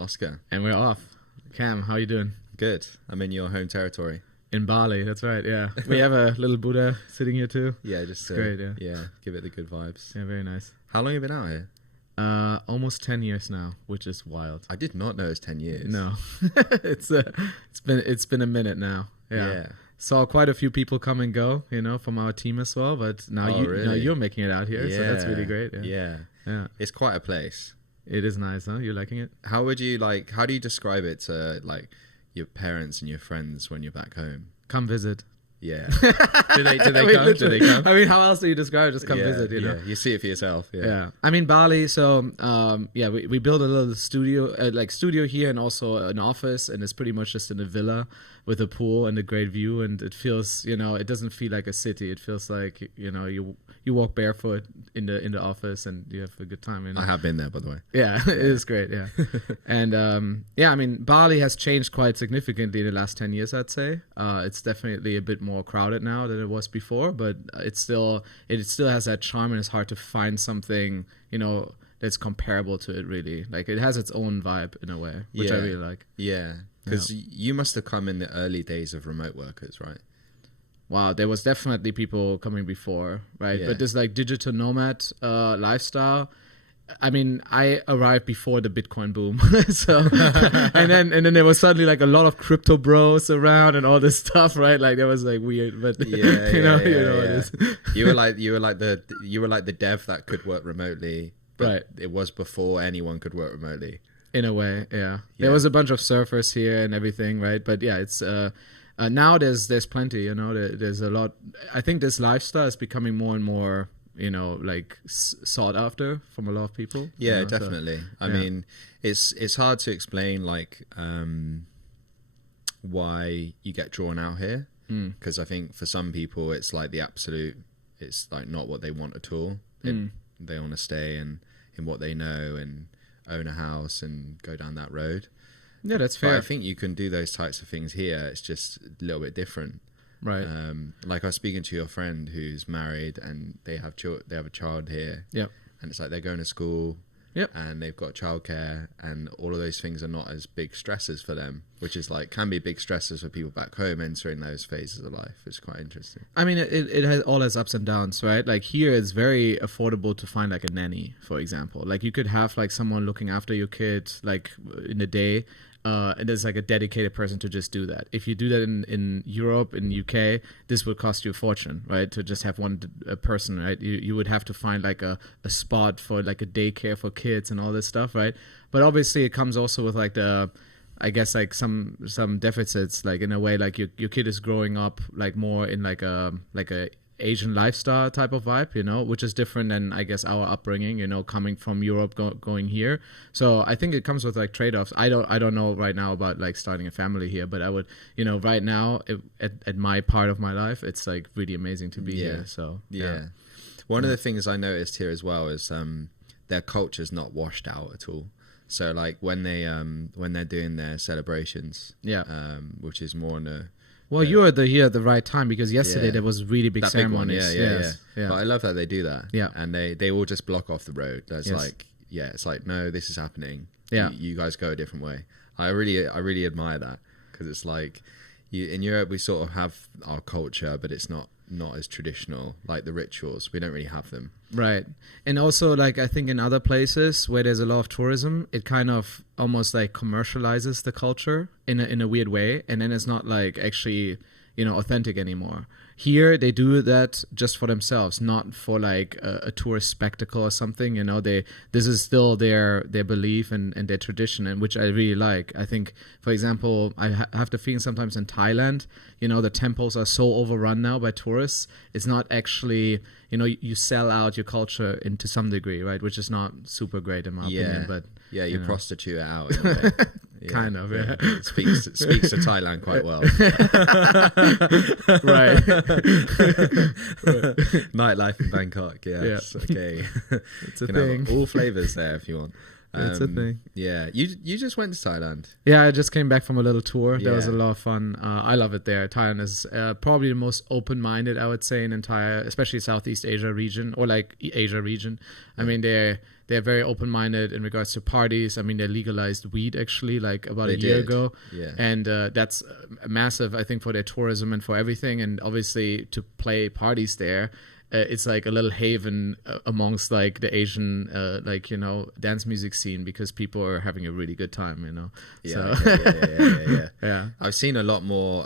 Oscar. And we're off. Cam, how you doing? Good. I'm in your home territory. In Bali, that's right, yeah. We have a little Buddha sitting here too. Yeah, just great, yeah. Yeah, give it the good vibes. Yeah, very nice. How long have you been out here? Almost 10 years now, which is wild. I did not know it was 10 years. No. it's been a minute now. Yeah. Saw quite a few people come and go, from our team as well, but now you're making it out here, so that's really great. Yeah. It's quite a place. It is nice, huh? You're liking it? How do you describe it to your parents and your friends when you're back home? Come visit. Yeah. Do they come? Do they come? I mean, how else do you describe it? Just come visit, you know? You see it for yourself. Yeah. I mean, Bali, so, we built a little studio here and also an office, and it's pretty much just in a villa with a pool and a great view, and it feels, it doesn't feel like a city. It feels like, you walk barefoot in the office and you have a good time. I have been there, by the way. Yeah, it is great, yeah. And, I mean, Bali has changed quite significantly in the last 10 years, I'd say. It's definitely a bit more crowded now than it was before, but it still has that charm, and it's hard to find something, that's comparable to it, really. Like, it has its own vibe in a way, which I really like. Yeah, because you must have come in the early days of remote workers, right? Wow, there was definitely people coming before, right? Yeah. But this digital nomad lifestyle, I mean, I arrived before the Bitcoin boom. So and then there was suddenly a lot of crypto bros around and all this stuff, right? Like, that was weird, but you know it is. You were like the dev that could work remotely, but right. It was before anyone could work remotely. In a way, yeah. There was a bunch of surfers here and everything, right? But yeah, it's now there's plenty, there's a lot. I think this lifestyle is becoming more and more, sought after from a lot of people. Yeah, definitely. So, I mean, it's hard to explain why you get drawn out here, because I think for some people it's the absolute, it's not what they want at all. They want to stay in what they know and own a house and go down that road. Yeah, that's fair. But I think you can do those types of things here. It's just a little bit different. Right. I was speaking to your friend who's married and they have a child here. Yeah. And it's they're going to school. Yep. And they've got childcare, and all of those things are not as big stresses for them, which is can be big stresses for people back home entering those phases of life. It's quite interesting. I mean, it has all its ups and downs, right? Like, here it's very affordable to find a nanny, for example. Like, you could have someone looking after your kid in the day. And there's a dedicated person to just do that. If you do that in Europe, in UK, this would cost you a fortune, right? To just have one person, right? You would have to find a spot for a daycare for kids and all this stuff, right? But obviously it comes also with some deficits, in a way, your kid is growing up more in a Asian lifestyle type of vibe, which is different than, I guess, our upbringing, coming from Europe, going here. So I think it comes with trade-offs. I don't know right now about starting a family here, but I would, right now at my part of my life, it's really amazing to be here. So yeah. One of the things I noticed here as well is their culture's not washed out at all. So when they're doing their celebrations, which is more on a... Well, you were here at the right time, because yesterday there was really big ceremonies. Yeah. But I love that they do that. Yeah. And they all just block off the road. That's it's no, this is happening. Yeah. You guys go a different way. I really admire that, because it's in Europe we sort of have our culture, but it's not as traditional, the rituals. We don't really have them. Right. And also, I think in other places where there's a lot of tourism, it kind of almost commercializes the culture in a weird way, and then it's not actually authentic anymore. Here they do that just for themselves, not for a tourist spectacle or something. This is still their belief and their tradition, and which I really like. I think, for example, I have the feeling sometimes in Thailand, the temples are so overrun now by tourists. It's not actually, you sell out your culture to some degree, right? Which is not super great in my opinion. But you prostitute it out. In a way. Kind of, yeah. Speaks to Thailand quite well. Right. Nightlife in Bangkok, yes. Yeah. Okay. It's a thing. All flavors there if you want. It's a thing. Yeah. You just went to Thailand. Yeah, I just came back from a little tour. That was a lot of fun. I love it there. Thailand is probably the most open-minded, I would say, in entire, especially Southeast Asia region, or Asia region. I mean, they're very open-minded in regards to parties. I mean, they legalized weed actually like about They a year did. ago. Yeah. And that's massive, I think, for their tourism and for everything. And obviously to play parties there, it's like a little haven amongst like the Asian like, you know, dance music scene, because people are having a really good time, you know. Yeah, So yeah. yeah. I've seen a lot more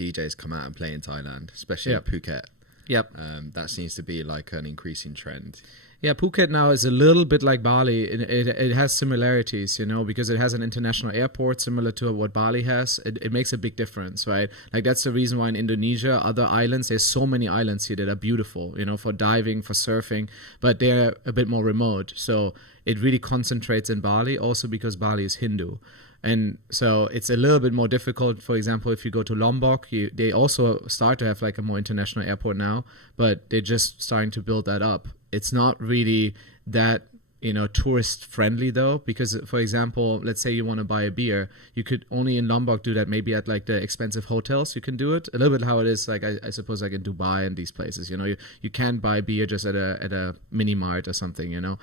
DJs come out and play in Thailand, especially Yep. in Phuket. Yep. That seems to be like an increasing trend. Yeah, Phuket now is a little bit like Bali. It has similarities, you know, because it has an international airport similar to what Bali has. It makes a big difference, right? Like that's the reason why in Indonesia, other islands, there's so many islands here that are beautiful, you know, for diving, for surfing, but they're a bit more remote. So it really concentrates in Bali, also because Bali is Hindu. And so it's a little bit more difficult. For example, if you go to Lombok, they also start to have like a more international airport now, but they're just starting to build that up. It's not really that, you know, tourist friendly though, because for example, let's say you want to buy a beer, you could only in Lombok do that maybe at like the expensive hotels. You can do it a little bit how it is like I suppose like in Dubai and these places, you know, you can't buy beer just at a mini mart or something, you know.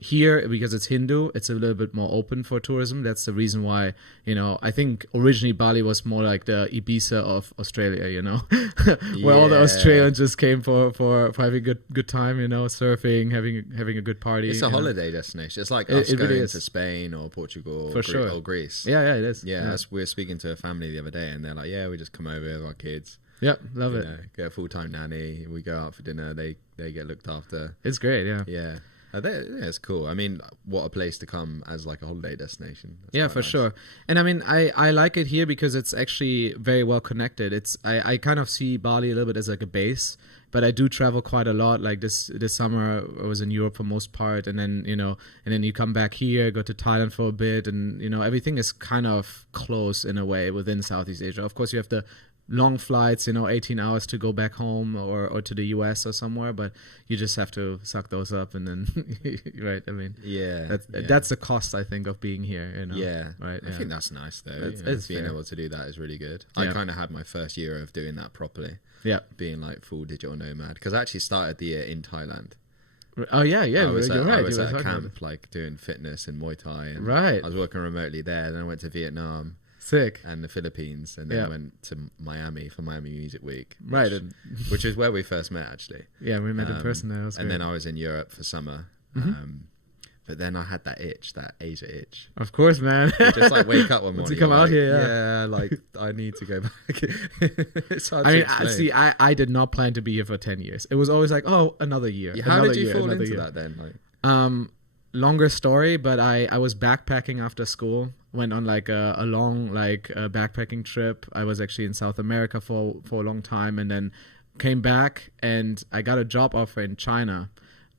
Here, because it's Hindu, it's a little bit more open for tourism. That's the reason why, you know, I think originally Bali was more like the Ibiza of Australia, you know, where all the Australians just came for having a good time, you know, surfing, having a good party. It's a you know. holiday destination. It's like us It really going is. to Spain or Portugal For sure. or Greece. Yeah, it is. Yeah, we were speaking to a family the other day, and they're like, "Yeah, we just come over with our kids. Yep, love it. know, get a full-time nanny. We go out for dinner. They get looked after. It's great, yeah. Yeah, it's cool. I mean, what a place to come as like a holiday destination. That's Yeah, quite for nice. sure. And I mean, I like it here because it's actually very well connected. I kind of see Bali a little bit as like a base, but I do travel quite a lot. Like this summer, I was in Europe for most part, and then you come back here, go to Thailand for a bit, and you know everything is kind of close in a way within Southeast Asia. Of course, you have the long flights, 18 hours to go back home or to the US or somewhere, but you just have to suck those up and then right. I mean, that's the cost, I think, of being here. Right. I think that's nice though. It's being fair. able to do that is really good. Yeah. I kind of had my first year of doing that properly. Yeah. Being like full digital nomad, because I actually started the year in Thailand. Oh yeah. I was You're right. I was You were at a talking about camp like doing fitness and Muay Thai, and Right. I was working remotely there. Then I went to Vietnam Sick. and the Philippines, and then Yeah. went to Miami for Miami Music Week, Right. which is where we first met actually. Yeah, we met in person there. It was And great. then I was in Europe for summer. But then I had that Asia itch. Of course, man. You just like wake up one Once morning. you come you're out like, here, like I need to go back. It's hard I to mean, explain. I did not plan to be here for 10 years. It was always like, oh, another year. How another did you year, fall another into year. that then? Like, Longer story, but I was backpacking after school. Went on like a long backpacking trip. I was actually in South America for a long time, and then came back and I got a job offer in China,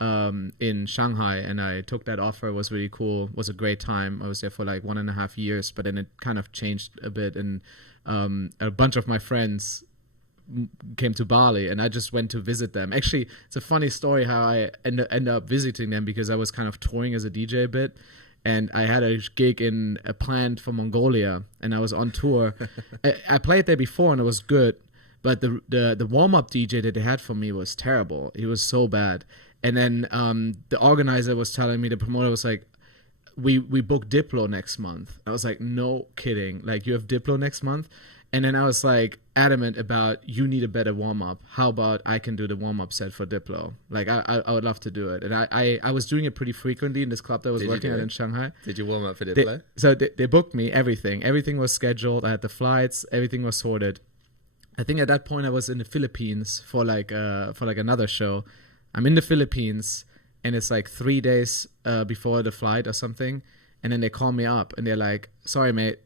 in Shanghai, and I took that offer. It was really cool. It was a great time. I was there for like 1.5 years, but then it kind of changed a bit, and a bunch of my friends came to Bali, and I just went to visit them. Actually, it's a funny story how I end up visiting them, because I was kind of touring as a DJ a bit, and I had a gig planned for Mongolia, and I was on tour. I played there before and it was good, but the warm-up DJ that they had for me was terrible. He was so bad. And then the organizer was telling me, the promoter was like, we booked Diplo next month. I was like, no kidding, like you have Diplo next month? And then I was like adamant about, you need a better warm-up. How about I can do the warm-up set for Diplo? Like I would love to do it. And I was doing it pretty frequently in this club that I was working at in Shanghai. did you warm up for Diplo? They booked me everything. Everything was scheduled. I had the flights. Everything was sorted. I think at that point I was in the Philippines for like another show. I'm in the Philippines, and it's like 3 days before the flight or something. And then they call me up and they're like, sorry, mate,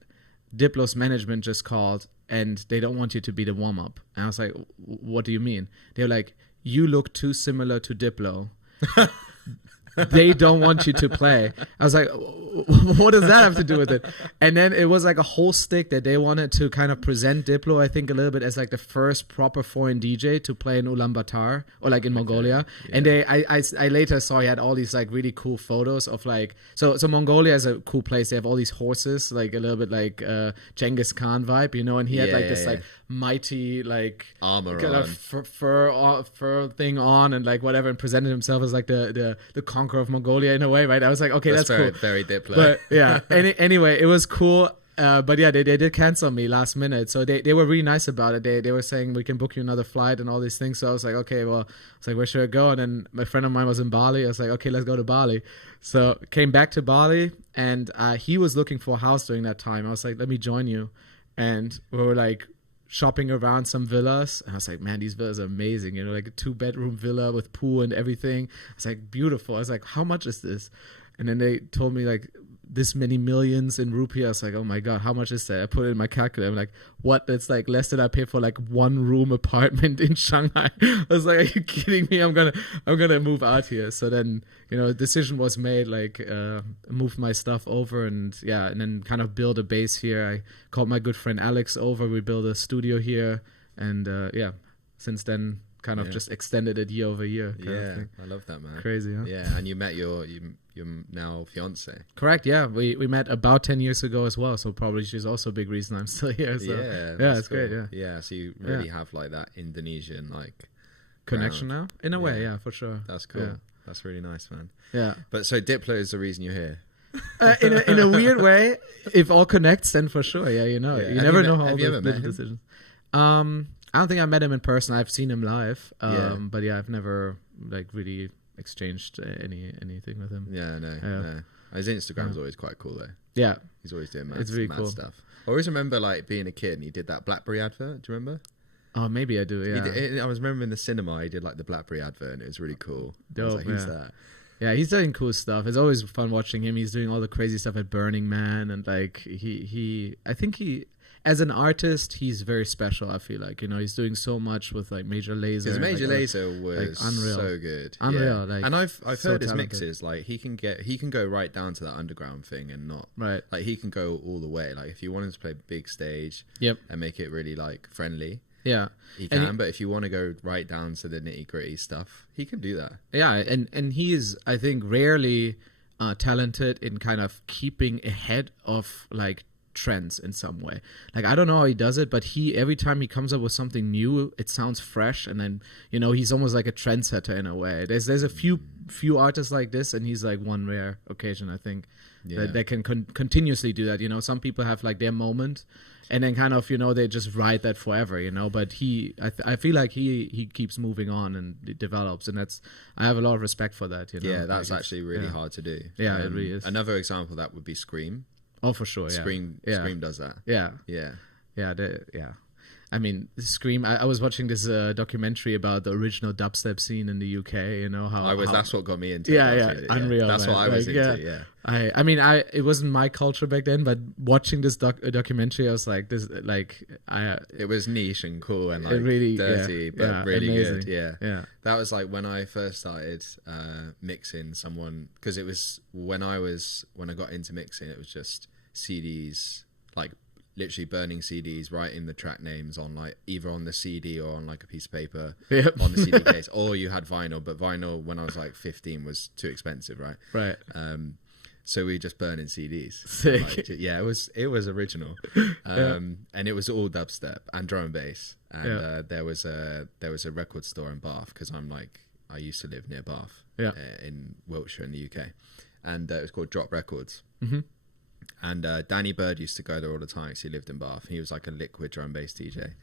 Diplo's management just called and they don't want you to be the warm-up. And I was like, what do you mean? They're like, you look too similar to Diplo. They don't want you to play. I was like, what does that have to do with it? And then it was like a whole stick that they wanted to kind of present Diplo, I think, a little bit as like the first proper foreign DJ to play in Ulaanbaatar or like in Mongolia. Yeah. And I later saw he had all these like really cool photos of like, so Mongolia is a cool place. They have all these horses, like a little bit like Genghis Khan vibe, and he had like this like mighty like armor kind on. of fur thing on and like whatever, and presented himself as like the conqueror conqueror of Mongolia in a way, right? I was like, okay, that's very, cool. very Diplo. But yeah, anyway, it was cool. But yeah, they did cancel me last minute. So they were really nice about it. They were saying we can book you another flight and all these things. So I was like, okay, well, I was like, where should I go? And then my friend of mine was in Bali. I was like, okay, let's go to Bali. So came back to Bali, and he was looking for a house during that time. I was like, let me join you. And we were like shopping around some villas. And I was like, man, these villas are amazing. You know, like a 2-bedroom villa with pool and everything. It's like beautiful. I was like, how much is this? And then they told me like this many millions in rupee. I was like, oh my God, how much is that? I put it in my calculator. I'm like, what? That's like less than I pay for like 1-room apartment in Shanghai. I was like, are you kidding me? I'm gonna move out here. So then, you know, a decision was made, like move my stuff over and then kind of build a base here. I called my good friend Alex over. We built a studio here, and since then kind of just extended it year over year. Kind of thing. I love that, man. Crazy, huh? Yeah, and you met your now fiance. Correct. Yeah, we met about 10 years ago as well. So probably she's also a big reason I'm still here. So. It's cool. great. Yeah. So you really have like that Indonesian like connection now, in a way. Yeah, for sure. That's cool. Yeah. That's really nice, man. Yeah. But so Diplo is the reason you're here. In a weird way, if all connects, then for sure. Yeah, you know, you never know how all the decisions. I don't think I met him in person. I've seen him live. But yeah, I've never like really exchanged anything with him. No. His Instagram's always quite cool though. Yeah, he's always doing it's really cool stuff. I always remember like being a kid and he did that BlackBerry advert. Do you remember? Oh, maybe I do. Yeah, I was remembering the cinema. He did like the BlackBerry advert and it was really cool. Dope, I was like, who's that? Yeah, he's doing cool stuff. It's always fun watching him. He's doing all the crazy stuff at Burning Man, and like I think he. As an artist, he's very special. I feel like, you know, he's doing so much with like Major Lazer. His Major Lazer was like, unreal. So good, unreal. Like, and I've so heard his talented. mixes. Like he can go right down to that underground thing and not right. Like he can go all the way. Like if you wanted to play big stage, and make it really like friendly, he can. But if you want to go right down to the nitty gritty stuff, he can do that. Yeah, and he is, I think, rarely talented in kind of keeping ahead of like trends in some way. Like I don't know how he does it, but every time he comes up with something new, it sounds fresh, and then, you know, he's almost like a trendsetter in a way. There's a few artists like this, and he's like one rare occasion, I think, that can continuously do that. You know, some people have like their moment, and then kind of, you know, they just ride that forever, you know. But I feel like he keeps moving on and it develops, and I have a lot of respect for that. You know, that's like actually really hard to do. Yeah, it really is. Another example of that would be Scream. Oh, for sure. Yeah. Scream does that. Yeah. I mean, Scream. I was watching this documentary about the original dubstep scene in the UK. You know how that's what got me into. Unreal. That's man. what I was into. Yeah. I mean, it wasn't my culture back then, but watching this documentary, I was like, it was niche and cool and like really, dirty, but really amazing. good. Yeah. That was like when I first started mixing someone, because it was when I got into mixing, it was just CDs, like literally burning CDs, writing the track names on like either on the CD or on like a piece of paper on the CD case, or you had vinyl, but vinyl when I was like 15 was too expensive, right? So we just burning CDs. Sick. Like, it was original, and it was all dubstep and drum and bass. And there was a record store in Bath, because I used to live near Bath, in Wiltshire in the UK, and it was called Drop Records. Mm-hmm. And Danny Bird used to go there all the time because he lived in Bath. He was like a liquid drum bass DJ.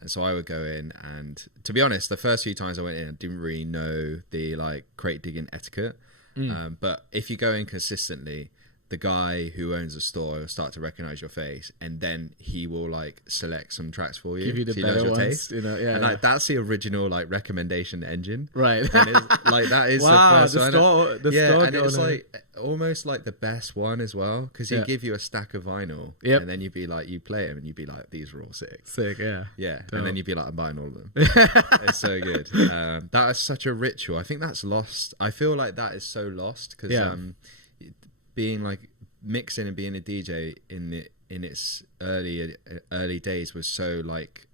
And so I would go in, and to be honest, the first few times I went in, I didn't really know the like crate digging etiquette. But if you go in consistently, the guy who owns the store will start to recognize your face, and then he will like select some tracks for you. Give you the better ones, taste. You know, and like that's the original like recommendation engine, right? And it's, like that is wow, the first one. And it's like almost like the best one as well, because he'd give you a stack of vinyl, and then you'd be like, you play them, and you'd be like, these are all sick, yeah, Dope. And then you'd be like, I'm buying all of them. It's so good. That is such a ritual. I think that's lost. I feel like that is so lost, because being like mixing and being a DJ in its early days was so like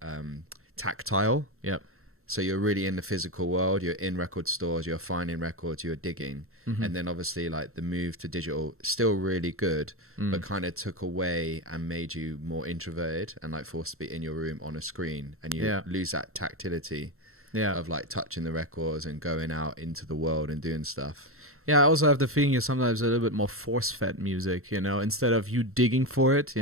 tactile. Yep. So you're really in the physical world. You're in record stores. You're finding records. You're digging, and then obviously like the move to digital, still really good, but kind of took away and made you more introverted and like forced to be in your room on a screen, and you lose that tactility of like touching the records and going out into the world and doing stuff. Yeah, I also have the feeling sometimes a little bit more force-fed music, instead of you digging for it,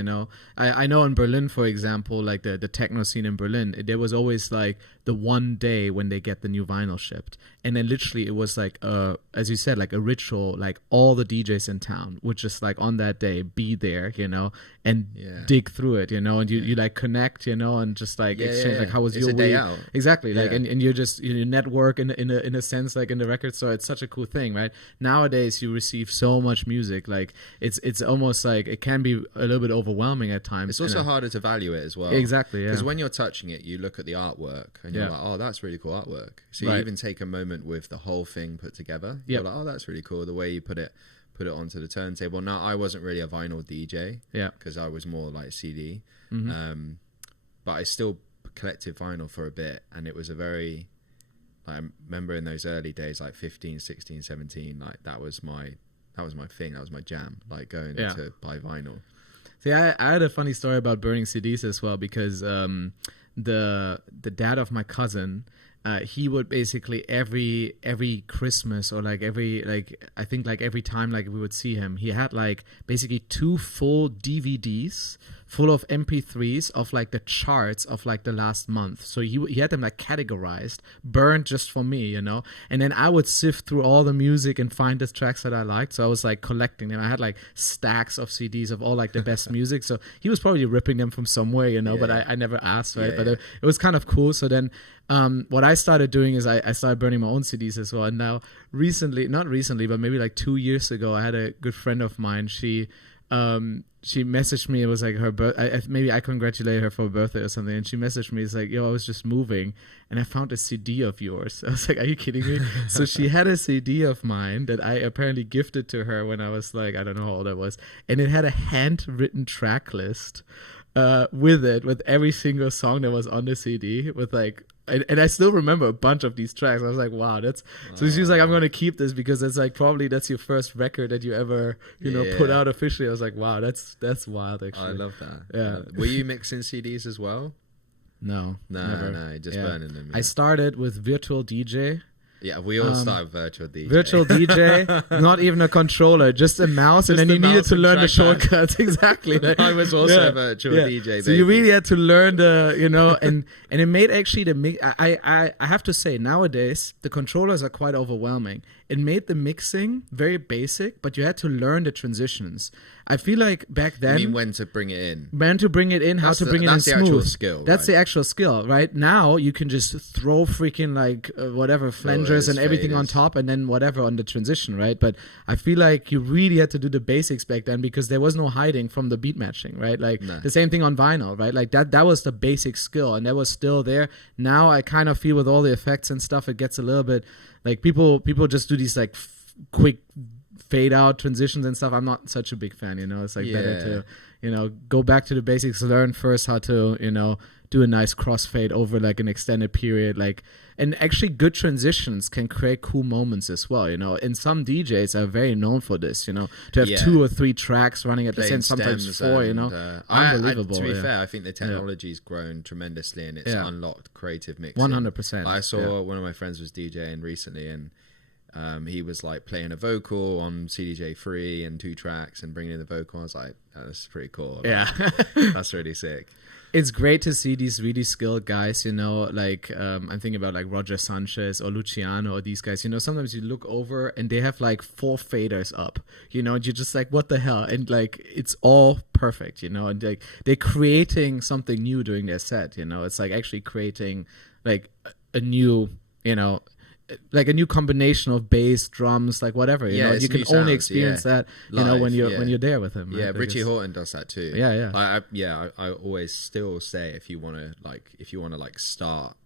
I know in Berlin, for example, like the techno scene in Berlin, there was always like the one day when they get the new vinyl shipped. And then literally it was like, as you said, like a ritual, like all the DJs in town would just like on that day be there, and dig through it, and you like connect, and just like exchange, like how was your day week? out. Exactly. Like, and you just, you network in a sense, like in the record store. It's such a cool thing, right? Nowadays you receive so much music, like it's almost like it can be a little bit overwhelming at times. It's also harder to value it as well. Exactly, yeah. Because when you're touching it, you look at the artwork and you're like, oh, that's really cool artwork. So you even take a moment with the whole thing put together. You're like, oh, that's really cool. The way you put it onto the turntable. Now, I wasn't really a vinyl DJ, because I was more like CD. But I still collected vinyl for a bit, and it was a very, I remember in those early days, like 15, 16, 17, like that was my thing. That was my jam, like going to buy vinyl. See, I had a funny story about burning CDs as well, because the dad of my cousin, he would basically every Christmas, or like I think like every time like we would see him, he had like basically 2 full DVDs full of MP3s of like the charts of like the last month. So he had them like categorized, burned just for me, and then I would sift through all the music and find the tracks that I liked. So I was like collecting them. I had like stacks of CDs of all like the best music. So he was probably ripping them from somewhere, but I never asked, right? But it was kind of cool. So then what I started doing is I started burning my own CDs as well. And now not recently, but maybe like 2 years ago, I had a good friend of mine. She messaged me. It was like her maybe I congratulated her for her birthday or something. And she messaged me. It's like, yo, I was just moving and I found a CD of yours. I was like, are you kidding me? So she had a CD of mine that I apparently gifted to her when I was like, I don't know how old I was. And it had a handwritten track list with every single song that was on the CD, with like, and I still remember a bunch of these tracks. I was like, wow, so she was like, I'm going to keep this because it's like, probably that's your first record that you ever, put out officially. I was like, wow, that's wild, actually. I love that. Yeah. Were you mixing CDs as well? No, just burning them. Yeah. I started with Virtual DJ. Yeah, we all start with Virtual DJ. Virtual DJ, not even a controller, just a mouse, and then you needed to learn the shortcuts. Exactly. I was also a Virtual DJ. Baby. So you really had to learn and it made actually the mix. I have to say, nowadays the controllers are quite overwhelming. It made the mixing very basic, but you had to learn the transitions. I feel like back then, you mean when to bring it in, how to bring it in smooth. That's the actual skill. That's the actual skill, right? Now you can just throw freaking like whatever flangers and everything on top, and then whatever on the transition, right? But I feel like you really had to do the basics back then, because there was no hiding from the beat matching, right? Like the same thing on vinyl, right? Like that was the basic skill, and that was still there. Now I kind of feel with all the effects and stuff, it gets a little bit like people just do these like quick fade out transitions and stuff. I'm not such a big fan, it's like better to go back to the basics, learn first how to do a nice crossfade over like an extended period, like, and actually good transitions can create cool moments as well, and some DJs are very known for this, to have 2 or 3 tracks running at the same, sometimes 4, unbelievable. To be fair, I think the technology's grown tremendously, and it's unlocked creative mixing. 100%. I saw one of my friends was DJing recently, and he was like playing a vocal on CDJ3 and 2 tracks and bringing in the vocal. I was like, oh, this is pretty cool. Like, that's really sick. It's great to see these really skilled guys, like I'm thinking about like Roger Sanchez or Luciano or these guys, sometimes you look over and they have like 4 faders up, and you're just like, what the hell? And like, it's all perfect, and like they're creating something new during their set, it's like actually creating like a new, like a new combination of bass, drums, like whatever. You can only experience that, live, when you're there with him. Right? Yeah, Richie Houghton does that too. I always still say if you want to start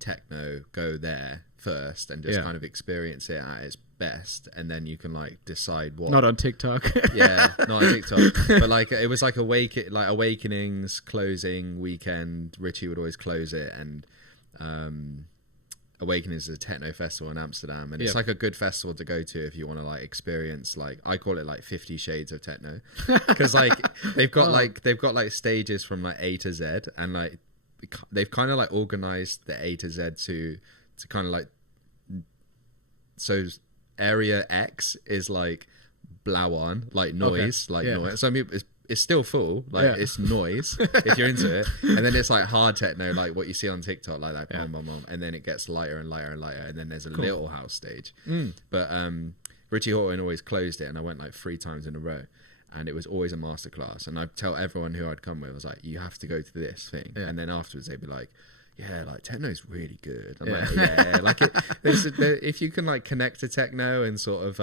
techno, go there first and just kind of experience it at its best, and then you can like decide what. Not on TikTok. Not on TikTok. But like it was like Awakenings closing weekend. Richie would always close it, and Awakening is a techno festival in Amsterdam, and it's like a good festival to go to if you want to like experience, like, I call it like 50 shades of techno, because like they've got like stages from like A to Z, and like they've kind of like organized the A to Z to kind of like, so area X is like blow on, like noise, noise. So I mean, it's still full, like it's noise if you're into it, and then it's like hard techno, like what you see on TikTok, like that, and then it gets lighter and lighter and lighter, and then there's a little house stage. But Richie Hawtin always closed it, and I went like 3 times in a row, and it was always a masterclass. And I'd tell everyone who I'd come with, I was like, you have to go to this thing, and then afterwards they'd be like, yeah, like techno's really good. I'm like, yeah, like if you can like connect to techno and sort of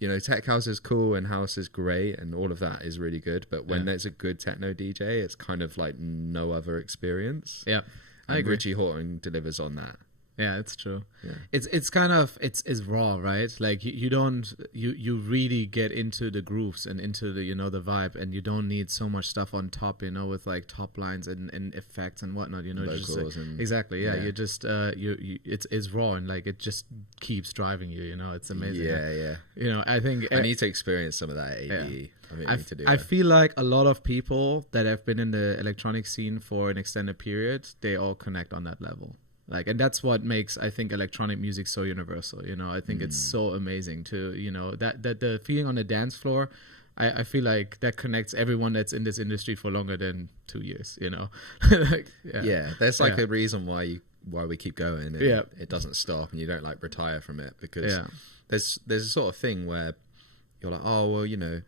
you know, tech house is cool and house is great and all of that is really good, but when there's a good techno DJ, it's kind of like no other experience. Yeah, I agree. Richie Hawtin delivers on that. Yeah, it's true. Yeah. It's kind of it's raw, right? Like you really get into the grooves and into the, you know, the vibe, and you don't need so much stuff on top, you know, with like top lines and effects and whatnot, you know. Just, exactly, yeah. You just it's raw, and like it just keeps driving you, you know. It's amazing. Yeah. You know, I think I need to experience some of that ADE. I feel like a lot of people that have been in the electronic scene for an extended period, they all connect on that level. Like, and that's what makes, I think, electronic music so universal. You know, I think it's so amazing to, you know, that the feeling on the dance floor. I feel like that connects everyone that's in this industry for longer than 2 years. You know, like, there's like a reason why we keep going. And it doesn't stop, and you don't like retire from it, because there's a sort of thing where you're like, oh well, you know,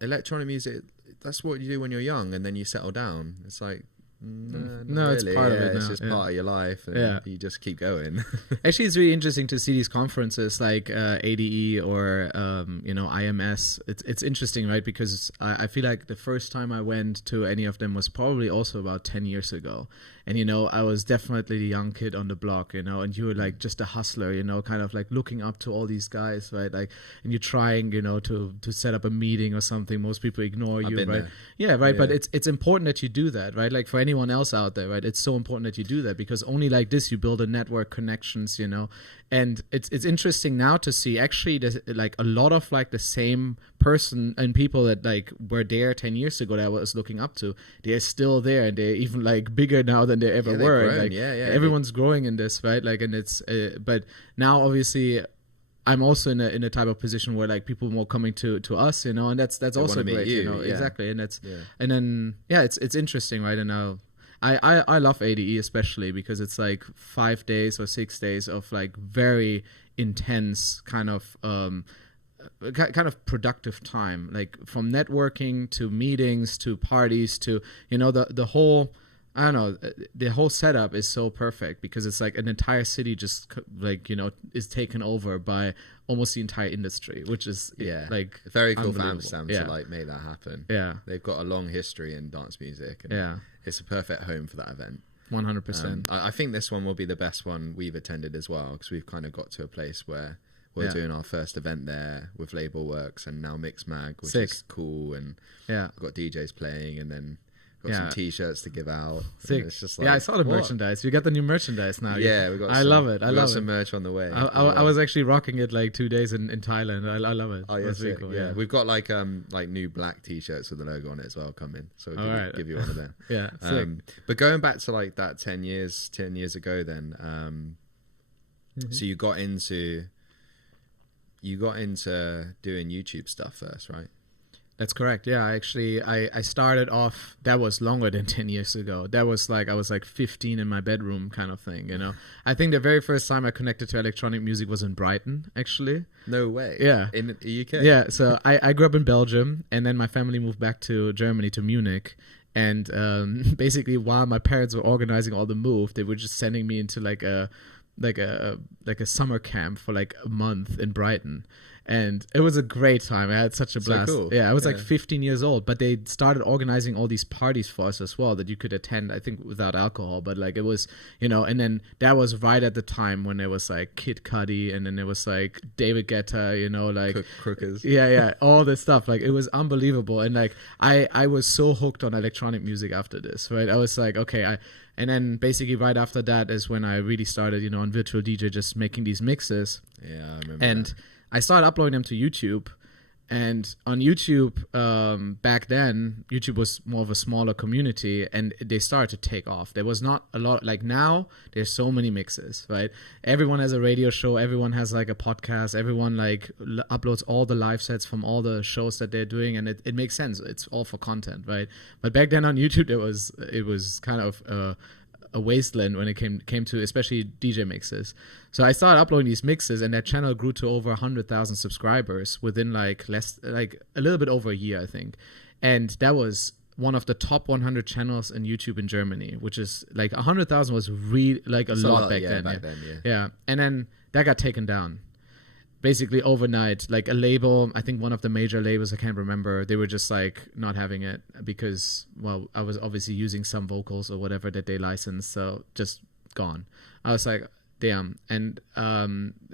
electronic music, that's what you do when you're young, and then you settle down. It's like, no, really. It's part of it now. It's just part of your life, and you just keep going. Actually, it's really interesting to see these conferences like ADE or you know, IMS. It's interesting, right? Because I feel like the first time I went to any of them was probably also about 10 years ago. And, you know, I was definitely the young kid on the block, you know, and you were like just a hustler, you know, kind of like looking up to all these guys, right? Like, and you're trying, you know, to set up a meeting or something. Most people ignore you, right? There. Yeah, right. Yeah. But it's important that you do that, right? Like for anyone else out there, right? It's so important that you do that, because only like this you build a network, connections, you know. And it's interesting now to see actually there's like a lot of like the same person and people that like were there 10 years ago that I was looking up to. They're still there, and they're even like bigger now than they ever were. Grown. Like, everyone's growing in this, right? Like, and it's but now obviously I'm also in a type of position where like people are more coming to us, you know, and that's also great, you know. Exactly. And that's and then it's interesting, right? And I love ADE especially because it's like 5 days or 6 days of like very intense kind of productive time, like from networking to meetings to parties to, you know, the whole, I don't know, the whole setup is so perfect because it's like an entire city just like, you know, is taken over by almost the entire industry, which is like very cool for Amsterdam to like make that happen. Yeah, they've got a long history in dance music. And it's a perfect home for that event. 100%. I think this one will be the best one we've attended as well, because we've kind of got to a place where we're doing our first event there with Label Works and now Mix Mag, which is cool, and we've got DJs playing, and then got some t-shirts to give out. Sick. It's just like, I saw the merchandise. We got the new merchandise now. Yeah, we got. I love it. I love some merch on the way. I was actually rocking it like 2 days in Thailand. I love it. Oh yeah, really cool. Yeah, we've got like new black t-shirts with the logo on it as well coming. So we'll give you one of them. Sick. But going back to like that 10 years ago, then so you got into doing YouTube stuff first, right? That's correct. Yeah, actually, I started off, that was longer than 10 years ago. That was like, I was like 15 in my bedroom kind of thing, you know. I think the very first time I connected to electronic music was in Brighton, actually. No way. Yeah. In the UK? Yeah, so I grew up in Belgium, and then my family moved back to Germany, to Munich. And basically, while my parents were organizing all the move, they were just sending me into like a summer camp for like a month in Brighton. And it was a great time. I had such a blast. So cool. Yeah, I was like 15 years old, but they started organizing all these parties for us as well that you could attend, I think, without alcohol. But like it was, you know, and then that was right at the time when there was like Kid Cudi, and then there was like David Guetta, you know, like Crookers. Yeah, all this stuff. Like it was unbelievable. And like I was so hooked on electronic music after this, right? I was like, okay, and then basically right after that is when I really started, you know, on Virtual DJ, just making these mixes. Yeah, I remember. And I started uploading them to YouTube, And on YouTube, back then, YouTube was more of a smaller community, and they started to take off. There was not a lot, like now, there's so many mixes, right? Everyone has a radio show, everyone has like a podcast, everyone like uploads all the live sets from all the shows that they're doing, and it makes sense. It's all for content, right? But back then on YouTube, it was kind of a wasteland when it came to especially DJ mixes. So I started uploading these mixes, and that channel grew to over 100,000 subscribers within like a little bit over a year, I think. And that was one of the top 100 channels in YouTube in Germany, which is like 100,000 was really like a lot back then. Yeah. And then that got taken down. Basically overnight, like a label, I think one of the major labels, I can't remember, they were just like not having it because, well, I was obviously using some vocals or whatever that they licensed, so just gone. I was like, damn. And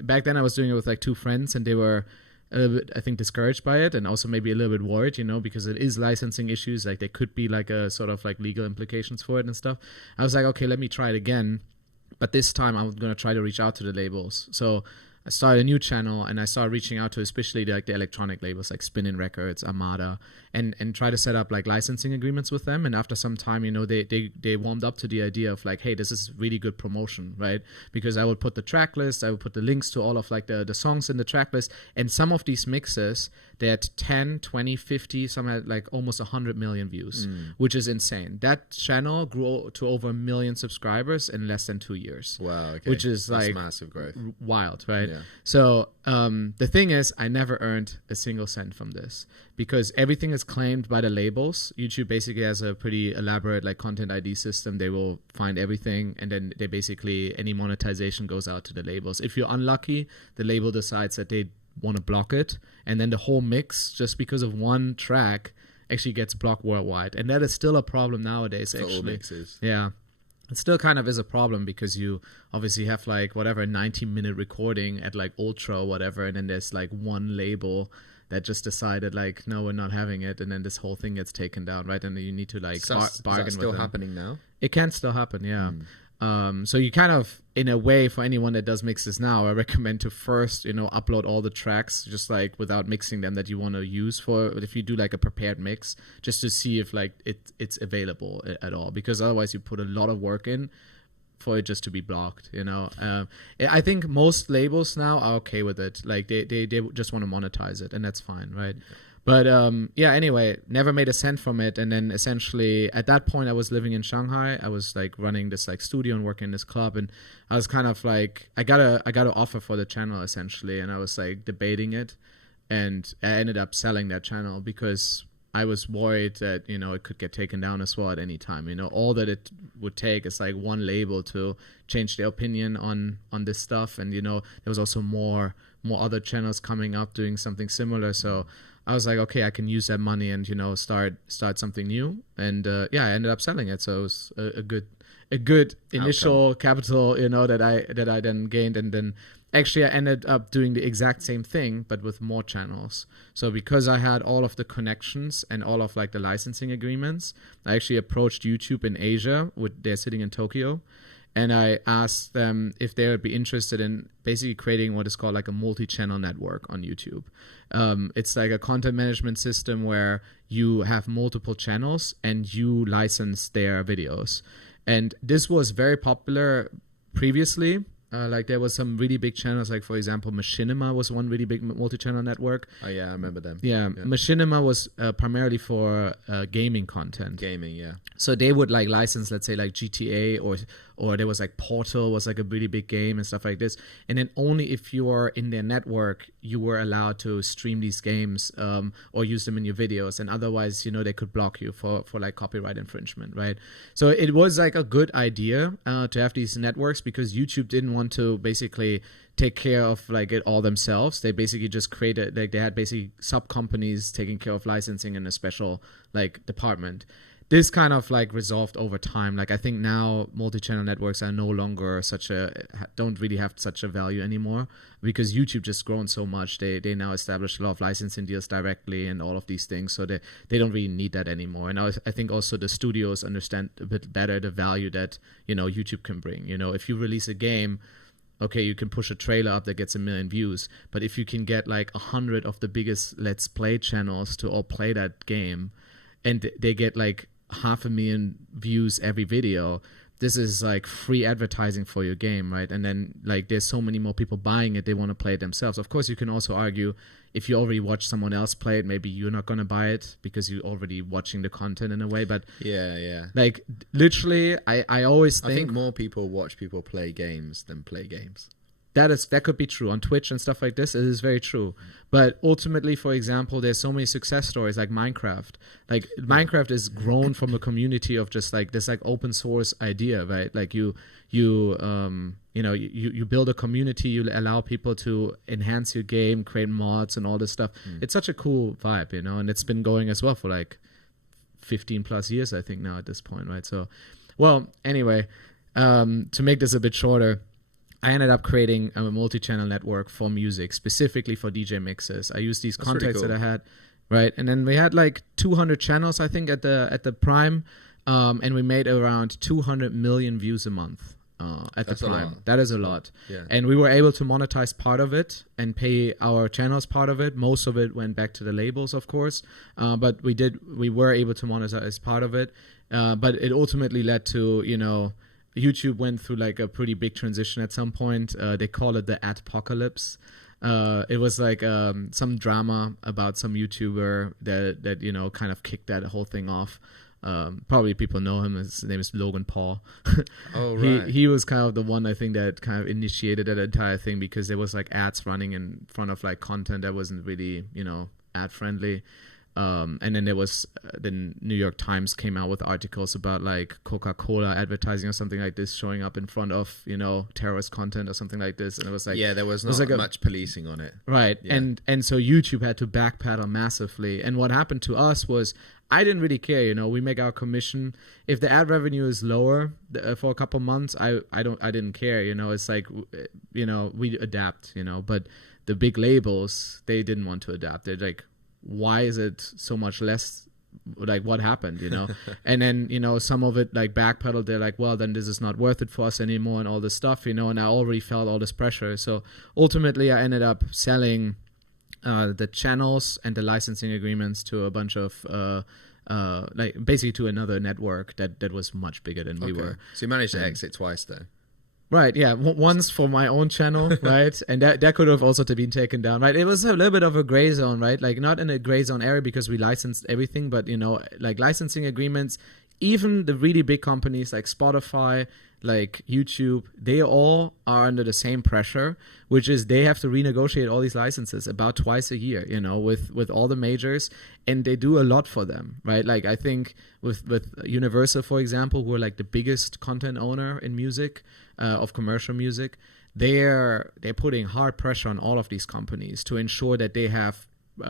back then I was doing it with like two friends, and they were a little bit, I think, discouraged by it, and also maybe a little bit worried, because it is licensing issues, like there could be like a sort of like legal implications for it and stuff. I was like, okay, let me try it again, but this time I'm going to try to reach out to the labels. So I started a new channel, and I started reaching out to especially like the electronic labels like Spinnin' Records, Armada, and try to set up like licensing agreements with them. And after some time, they warmed up to the idea of like, hey, this is really good promotion, right? Because I would put the track list, I would put the links to all of like the songs in the track list, and some of these mixes, they had 10, 20, 50, some had like almost 100 million views, which is insane. That channel grew to over 1 million subscribers in less than 2 years. Wow, okay. Which is That's like massive growth. Wild, right? Yeah. So the thing is, I never earned a single cent from this because everything is claimed by the labels. YouTube basically has a pretty elaborate like content ID system. They will find everything, and then they basically, any monetization goes out to the labels. If you're unlucky, the label decides that they want to block it, and then the whole mix, just because of one track, actually gets blocked worldwide. And that is still a problem nowadays, For actually. all mixes. Yeah. It still kind of is a problem because you obviously have like whatever 90-minute recording at like ultra or whatever, and then there's like one label that just decided like, no, we're not having it, and then this whole thing gets taken down, right? And then you need to like bargain with them. Is that still happening now? It can still happen, yeah. So you kind of, in a way, for anyone that does mixes now, I recommend to first, upload all the tracks just like without mixing them that you want to use for, if you do like a prepared mix, just to see if like it's available at all, because otherwise you put a lot of work in for it just to be blocked, I think most labels now are okay with it. Like they just want to monetize it, and that's fine, right? But anyway, never made a cent from it. And then essentially at that point I was living in Shanghai. I was like running this like studio and working in this club, and I was kind of like, I got an offer for the channel essentially, and I was like debating it, and I ended up selling that channel because I was worried that, it could get taken down as well at any time. All that it would take is like one label to change their opinion on this stuff. And, there was also more other channels coming up doing something similar. So I was like, okay, I can use that money and, start something new. And I ended up selling it. So it was a good initial capital, that I then gained. And then actually I ended up doing the exact same thing, but with more channels. So because I had all of the connections and all of like the licensing agreements, I actually approached YouTube in Asia. They're sitting in Tokyo. And I asked them if they would be interested in basically creating what is called like a multi-channel network on YouTube. It's like a content management system where you have multiple channels and you license their videos. And this was very popular previously. Like there was some really big channels, like for example, Machinima was one really big multi-channel network. Oh yeah, I remember them. Yeah. Machinima was primarily for gaming content. Gaming, yeah. So they would like license, let's say like GTA, or there was like Portal was like a really big game and stuff like this. And then only if you are in their network, you were allowed to stream these games or use them in your videos. And otherwise, they could block you for like copyright infringement, right? So it was like a good idea to have these networks because YouTube didn't want to basically take care of like it all themselves. They basically just created, like they had basically sub companies taking care of licensing in a special like department. This kind of like resolved over time. Like I think now multi-channel networks are no longer don't really have such a value anymore because YouTube just grown so much. They now establish a lot of licensing deals directly and all of these things. So they don't really need that anymore. And I think also the studios understand a bit better the value that, YouTube can bring. If you release a game, okay, you can push a trailer up that gets 1 million views, but if you can get like 100 of the biggest Let's Play channels to all play that game, and they get like 500,000 views every video, this is like free advertising for your game, right? And then like there's so many more people buying it, they want to play it themselves. Of course, you can also argue if you already watch someone else play it, maybe you're not going to buy it because you're already watching the content in a way. But yeah, like literally, I always think, I think more people watch people play games than play games. That could be true on Twitch and stuff like this. It is very true. But ultimately, for example, there's so many success stories like Minecraft. Like Minecraft is grown from a community of just like this like open source idea, right? Like you build a community, you allow people to enhance your game, create mods and all this stuff. It's such a cool vibe, and it's been going as well for like 15 plus years, I think now at this point, right? So, well, anyway, to make this a bit shorter, I ended up creating a multi-channel network for music, specifically for DJ mixes. I used these contacts that I had, right? And then we had like 200 channels, I think, at the prime, and we made around 200 million views a month at the prime. That is a lot. Yeah. And we were able to monetize part of it and pay our channels part of it. Most of it went back to the labels, of course, but we were able to monetize part of it. But it ultimately led to, YouTube went through like a pretty big transition at some point. They call it the adpocalypse. It was like some drama about some YouTuber that kind of kicked that whole thing off. Probably people know him. His name is Logan Paul. Oh, right. He was kind of the one, I think, that kind of initiated that entire thing because there was like ads running in front of like content that wasn't really, ad friendly. And then there was the New York Times came out with articles about like Coca-Cola advertising or something like this showing up in front of terrorist content or something like this, and it was like there was not much policing on it, right? Yeah. And so YouTube had to backpedal massively. And what happened to us was I didn't really care. We make our commission. If the ad revenue is lower for a couple months, I didn't care. It's like we adapt. But the big labels, they didn't want to adapt. They're like, why is it so much less? Like, what happened, And then, some of it like backpedaled. They're like, well, then this is not worth it for us anymore and all this stuff, and I already felt all this pressure. So ultimately I ended up selling the channels and the licensing agreements to a bunch of like basically to another network that was much bigger than we were. So you managed to exit twice though. Right, yeah. Once for my own channel, right? And that could have also been taken down, right? It was a little bit of a gray zone, right? Like not in a gray zone area because we licensed everything, but like licensing agreements, even the really big companies like Spotify, like YouTube, they all are under the same pressure, which is they have to renegotiate all these licenses about twice a year, with all the majors, and they do a lot for them, right? Like I think with Universal, for example, who are like the biggest content owner in music, of commercial music, they're putting hard pressure on all of these companies to ensure that they have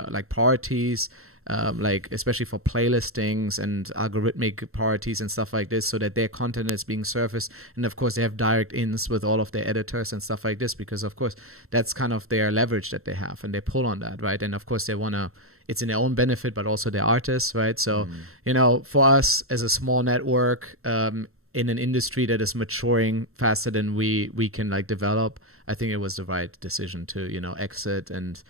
like priorities, like especially for playlistings and algorithmic priorities and stuff like this, so that their content is being surfaced. And of course they have direct ins with all of their editors and stuff like this, because of course that's kind of their leverage that they have, and they pull on that, right? And of course they want to, it's in their own benefit, but also their artists, right? So for us as a small network, in an industry that is maturing faster than we can like develop, I think it was the right decision to exit and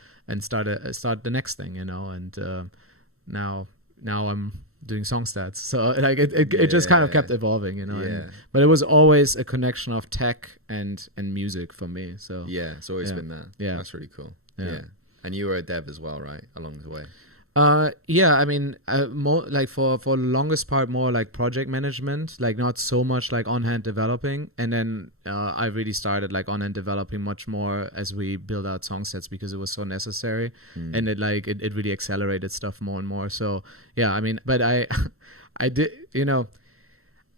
start the next thing, and now I'm doing Songstats, so like it just kind of kept evolving, but it was always a connection of tech and music for me. So it's always been that. That's really cool. And you were a dev as well, right, along the way? I mean, like for the longest part, more like project management, like not so much like on-hand developing. And then I really started like on-hand developing much more as we build out Songstats because it was so necessary. And it really accelerated stuff more and more. So I mean, but I did,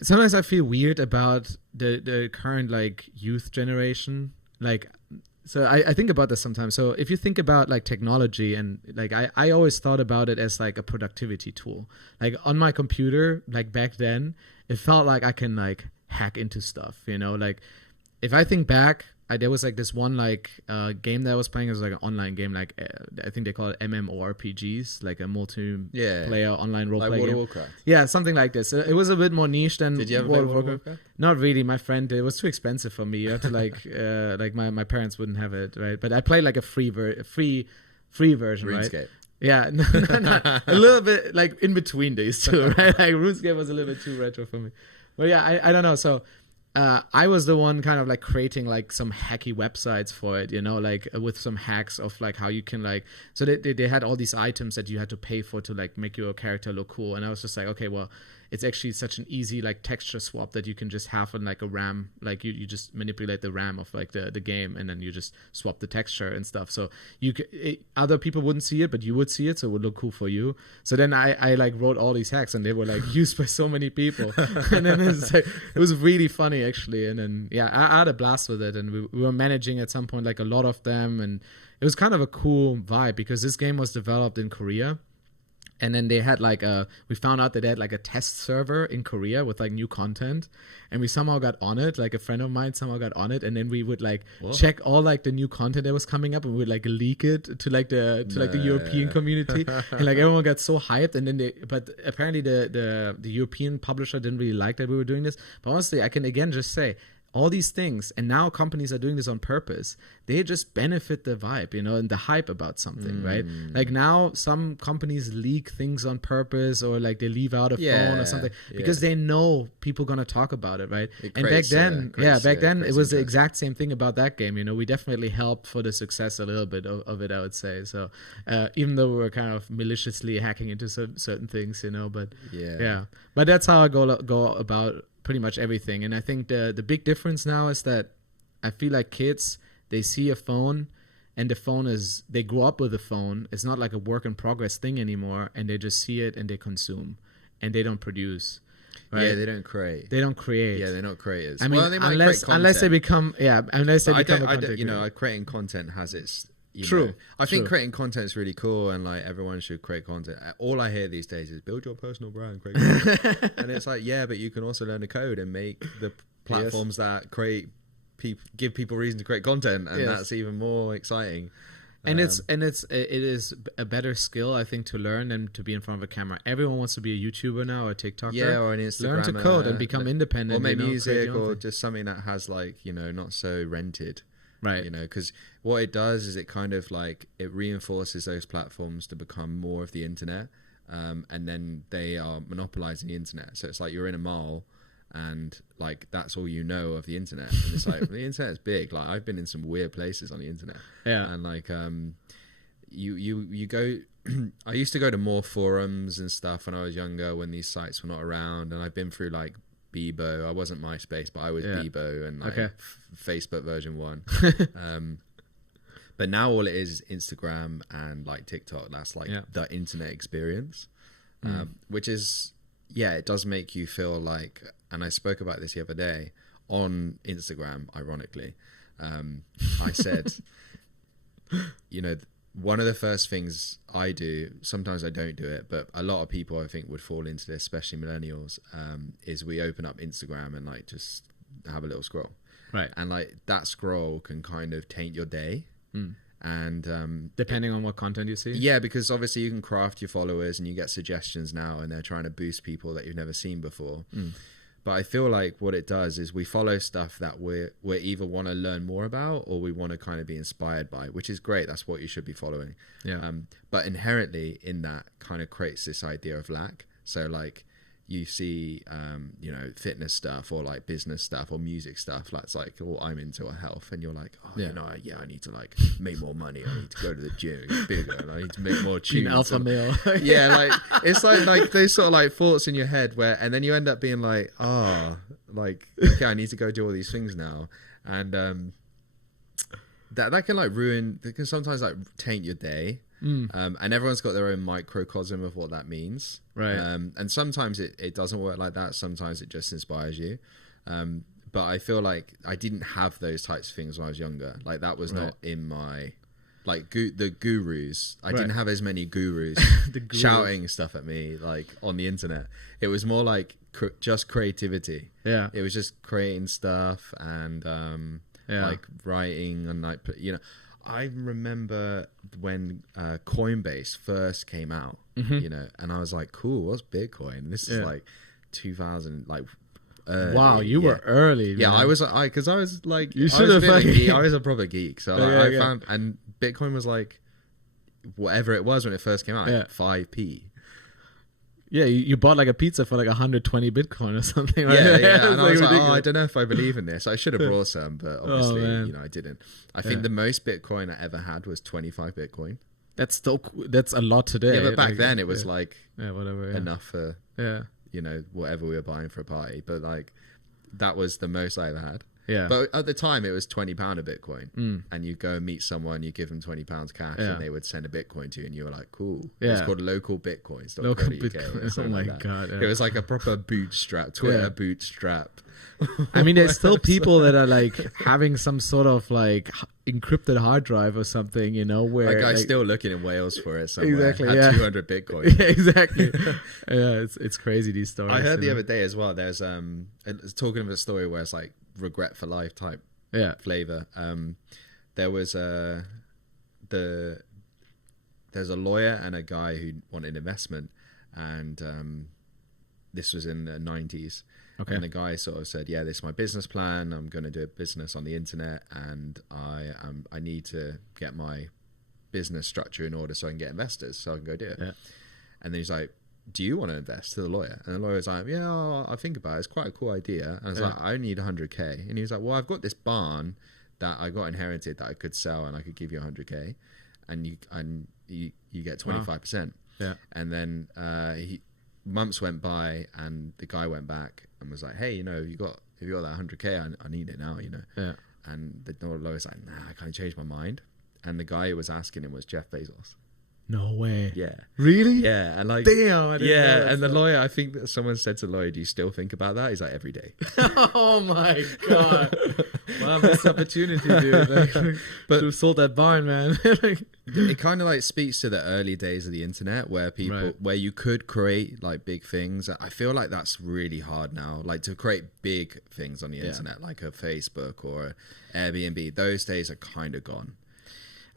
sometimes I feel weird about the current like youth generation, like. So I think about this sometimes. So if you think about like technology, and like I always thought about it as like a productivity tool. Like on my computer, like back then, it felt like I can like hack into stuff, Like if I think back, there was like this one like game that I was playing. It was like an online game, like I think they call it MMORPGs, like a multiplayer online role like play World game. of Warcraft. Yeah, something like this. It was a bit more niche than Did you ever play World of Warcraft? Not really. My friend, it was too expensive for me. You had to like my parents wouldn't have it, right? But I played like a free version, RuneScape. right? Yeah, no, a little bit like in between these two, right? Like RuneScape was a little bit too retro for me, but yeah, I don't know. So I was the one kind of like creating like some hacky websites for it, like with some hacks of like how you can like. So they had all these items that you had to pay for to like make your character look cool, and I was just like, okay, well, it's actually such an easy like texture swap that you can just have on like a RAM, like you just manipulate the RAM of like the game, and then you just swap the texture and stuff. So other people wouldn't see it, but you would see it, so it would look cool for you. So then I like wrote all these hacks, and they were like used by so many people, and then it was really funny actually. And then I had a blast with it, and we were managing at some point like a lot of them, and it was kind of a cool vibe because this game was developed in Korea. And then they had like we found out that they had like a test server in Korea with like new content, and we somehow got on it. Like a friend of mine somehow got on it, and then we would like check all like the new content that was coming up, and we would like leak it to like the European community, and like everyone got so hyped. And then but apparently the European publisher didn't really like that we were doing this. But honestly, I can again just say, all these things, and now companies are doing this on purpose. They just benefit the vibe, and the hype about something, right? Like now some companies leak things on purpose, or like they leave out a phone or something because they know people gonna talk about it, right? And back then it was the exact same thing about that game. We definitely helped for the success a little bit of it, I would say. So even though we were kind of maliciously hacking into certain things, but but that's how I go about pretty much everything. And I think the big difference now is that I feel like kids, they see a phone, and the phone they grow up with the phone. It's not like a work in progress thing anymore, and they just see it and they consume, and they don't produce. Right? Yeah, they don't create. Yeah, they're not creators. I mean, they might unless they become a content. Creating content has its True. I think creating content is really cool, and like everyone should create content. All I hear these days is build your personal brand, create content. And it's like, yeah, but you can also learn the code and make the platforms that give people reason to create content, and that's even more exciting. And it is a better skill, I think, to learn than to be in front of a camera. Everyone wants to be a YouTuber now, or a TikToker. Or an Instagrammer. Learn to code and become independent. Or make music, or just something that has like, not so rented. Right. Because what it does is it kind of like, it reinforces those platforms to become more of the internet. And then they are monopolizing the internet. So it's like you're in a mall, and like that's all you know of the internet. And it's like the internet is big. Like I've been in some weird places on the internet. Yeah. And like you go I used to go to more forums and stuff when I was younger, when these sites were not around, and I've been through like Bebo. I wasn't MySpace, but I was Bebo and like Facebook version 1. But now all it is Instagram and like TikTok. That's like the internet experience, which is it does make you feel like. And I spoke about this the other day on Instagram. Ironically, I said, one of the first things I do, sometimes I don't do it, but a lot of people I think would fall into this, especially millennials, is we open up Instagram and like just have a little scroll. Right. And like that scroll can kind of taint your day. And depending on what content you see. Yeah, because obviously you can craft your followers and you get suggestions now, and they're trying to boost people that you've never seen before. But I feel like what it does is we follow stuff that we either want to learn more about, or we want to kind of be inspired by, which is great. That's what you should be following. Yeah. But inherently in that kind of creates this idea of lack. So like you see, fitness stuff, or like business stuff, or music stuff. Like it's like, I'm into health, and you're like, I need to like make more money. I need to go to the gym, get bigger, and I need to make more tunes. Alpha male. Like it's like those sort of like thoughts in your head and then you end up being like, okay, I need to go do all these things now, and that can like ruin. It can sometimes like taint your day. And everyone's got their own microcosm of what that means, right? And sometimes it doesn't work like that. Sometimes it just inspires you. But I feel like I didn't have those types of things when I was younger. Like that was not in my like the gurus. I didn't have as many gurus shouting stuff at me like on the internet. It was more like just creativity. Yeah, it was just creating stuff, and like writing and like, I remember when Coinbase first came out, and I was like, cool, what's Bitcoin? This is like 2000, like early. Wow, you were early. Yeah, man. I was like, You should have. I was a proper geek, so I found, and Bitcoin was like whatever it was when it first came out, like 5p. Yeah, you bought like a pizza for like 120 Bitcoin or something. Right? Yeah. And I was like, I don't know if I believe in this. I should have brought some, but obviously, I didn't. I think the most Bitcoin I ever had was 25 Bitcoin. That's still that's a lot today. Yeah, but back then it was like whatever enough for whatever we were buying for a party. But like that was the most I ever had. Yeah. But at the time it was £20 a Bitcoin, and you go and meet someone, you give them £20 cash, and they would send a Bitcoin to you, and you were like, cool. Yeah. It's called local Bitcoins. Local Bitcoin. Oh my god! It was like a proper bootstrap, Twitter bootstrap. I mean, there's still people that are like having some sort of like encrypted hard drive or something, where that guy's like, still looking in Wales for it somewhere. Exactly. Had 200 Bitcoin. Yeah, exactly. It's crazy, these stories. I heard the other day as well. There's talking of a story where it's like regret for life type flavor. There was there's a lawyer and a guy who wanted investment, and this was in the 90s. Okay. And the guy sort of said, yeah, this is my business plan. I'm going to do a business on the internet, and I need to get my business structure in order so I can get investors so I can go do it. Yeah. And then he's like, do you want to invest? To the lawyer. And the lawyer's like, yeah, I think about it. It's quite a cool idea. And I was like, I only need 100K. And he was like, well, I've got this barn that I got inherited that I could sell, and I could give you 100K, and you get 25%. Yeah. And then months went by, and the guy went back and was like, hey, if you got that 100K, I need it now, Yeah. And the lawyer's like, nah, I kind of changed my mind. And the guy who was asking him was Jeff Bezos. No way. Yeah. Really? Yeah. And like, damn. I didn't know that and the lawyer, I think that someone said to the lawyer, do you still think about that? He's like, every day. Oh my god. Wow, missed opportunity, dude. But to sold that barn, man. It kind of like speaks to the early days of the internet where where you could create like big things. I feel like that's really hard now, like to create big things on the internet, like a Facebook or Airbnb. Those days are kind of gone.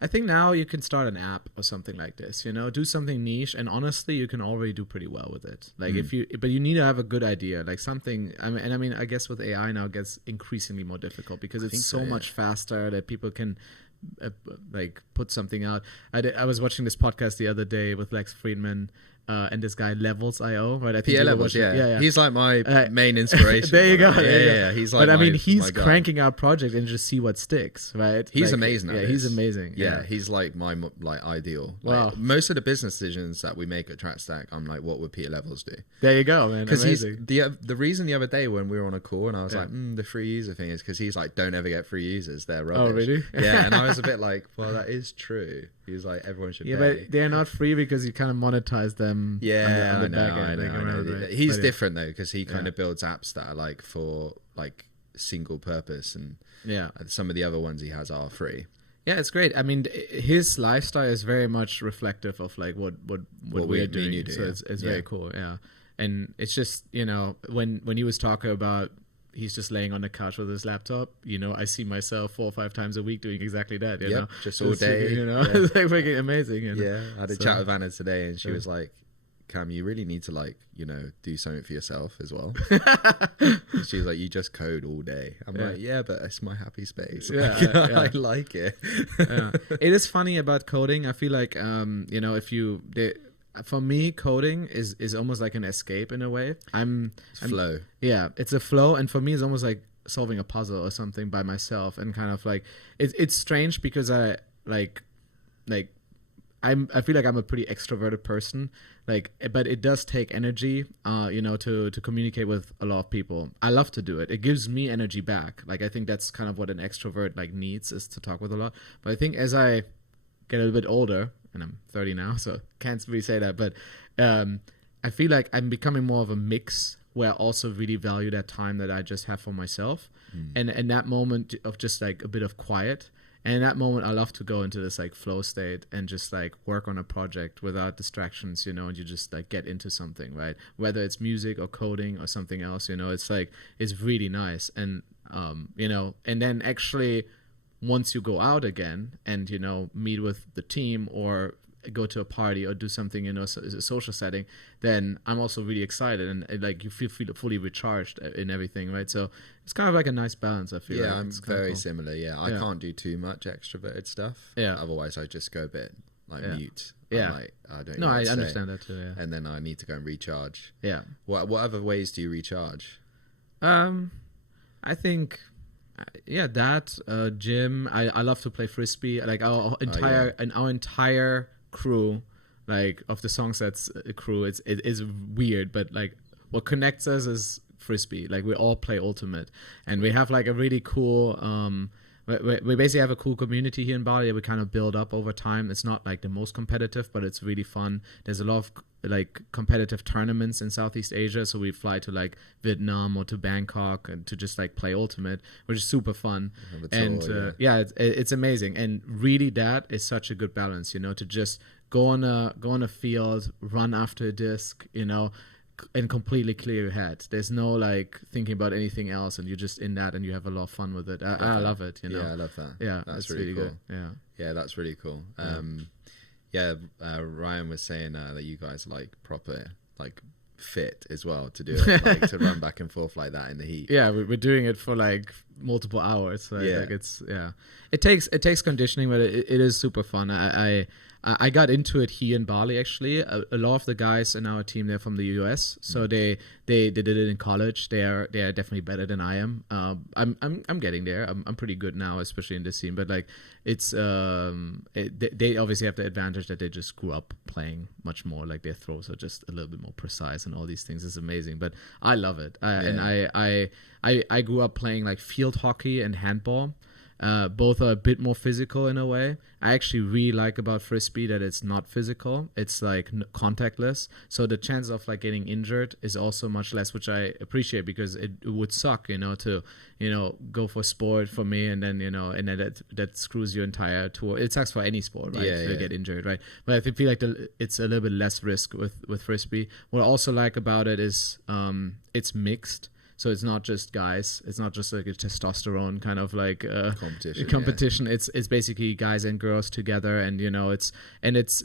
I think now you can start an app or something like this, do something niche, and honestly, you can already do pretty well with it. Like but you need to have a good idea, like something. I mean, I guess with AI now it gets increasingly more difficult because it's so much faster that people can like put something out. I was watching this podcast the other day with Lex Friedman. And this guy Levels.io, right? I think Pierre Levels, yeah. He's like my main inspiration. There you go. Yeah. He's like, but I mean, he's cranking out project and just see what sticks, right? He's amazing. Yeah, he's amazing. Yeah, he's like my ideal. Wow. Like, most of the business decisions that we make at TrackStack, I'm like, what would Pierre Levels do? There you go, man. Because he's the reason the other day when we were on a call and I was like, the free user thing is because he's like, don't ever get free users. They're rubbish. Oh, really? Yeah, and I was a bit like, well, that is true. He was like, everyone should pay. But they're not free because you kind of monetize them. Yeah, I know. He's different though, because he kind of builds apps that are like for like single purpose, and some of the other ones he has are free. Yeah, it's great. I mean, his lifestyle is very much reflective of like what we're doing. So it's very cool. Yeah, and it's just when he was talking about. He's just laying on the couch with his laptop. I see myself 4 or 5 times a week doing exactly that. You know, just all day. It's like freaking aming. Yeah, I had a chat with Anna today, and she was like, "Cam, you really need to like, do something for yourself as well." She was like, "You just code all day." I'm like, "Yeah, but it's my happy space. I like it." It is funny about coding. I feel like, for me, coding is almost like an escape in a way. Flow. Yeah, it's a flow, and for me, it's almost like solving a puzzle or something by myself, and kind of like it's strange because I feel like I'm a pretty extroverted person, but it does take energy, to communicate with a lot of people. I love to do it. It gives me energy back. Like I think that's kind of what an extrovert needs, is to talk with a lot. But I think as I get a little bit older, and I'm 30 now, so can't really say that, but I feel like I'm becoming more of a mix where I also really value that time that I just have for myself, and that moment of just like a bit of quiet And in that moment, I love to go into this like flow state and just like work on a project without distractions, you know, and you just like get into something, right? Whether it's music or coding or something else, you know, it's like, it's really nice. And, you know, and then actually once you go out again and, you know, meet with the team or go to a party or do something, you know, a social setting, then I'm also really excited and like you feel fully recharged in everything, right? So it's kind of like a nice balance, I feel. Yeah, like. I'm very similar. Yeah, I can't do too much extroverted stuff. Yeah, otherwise I just go a bit like mute. Yeah, like, I don't. No, I understand that too. Yeah, and then I need to go and recharge. Yeah. What other ways do you recharge? I think. Yeah, that gym. I love to play frisbee. Like our entire crew, like of the Songstats crew, it is weird, but like what connects us is frisbee. Like we all play ultimate, and we have like a really cool. We basically have a cool community here in Bali that we kind of build up over time. It's not like the most competitive, but it's really fun. There's a lot of like competitive tournaments in Southeast Asia, so we fly to like Vietnam or to Bangkok and to just like play ultimate, which is super fun. And it's amazing. And really, that is such a good balance, you know, to just go on a field, run after a disc, you know, and completely clear your head. There's no like thinking about anything else, and you're just in that, and you have a lot of fun with it. I love it. You know. Yeah, I love that. Yeah, that's really cool. Good. Yeah, that's really cool. Ryan was saying that you guys are like proper like fit as well to do it, like to run back and forth like that in the heat. Yeah, we're doing it for like multiple hours. So like it's it takes conditioning, but it is super fun. I got into it here in Bali actually. A lot of the guys in our team, they're from the US, so they did it in college. They are definitely better than I am. I'm getting there. I'm pretty good now, especially in this scene. But like it's they obviously have the advantage that they just grew up playing much more. Like their throws are just a little bit more precise and all these things. It's amazing. But I love it. And I grew up playing like field hockey and handball. Both are a bit more physical in a way. I actually really like about frisbee that it's not physical. It's like contactless. So the chance of like getting injured is also much less, which I appreciate because it would suck, you know, to, you know, go for sport for me and then, you know, and then that screws your entire tour. It sucks for any sport, right? To get injured, right? But I feel like it's a little bit less risk with frisbee. What I also like about it is it's mixed. So it's not just guys. It's not just like a testosterone kind of like competition. Yeah. It's basically guys and girls together, and you know it's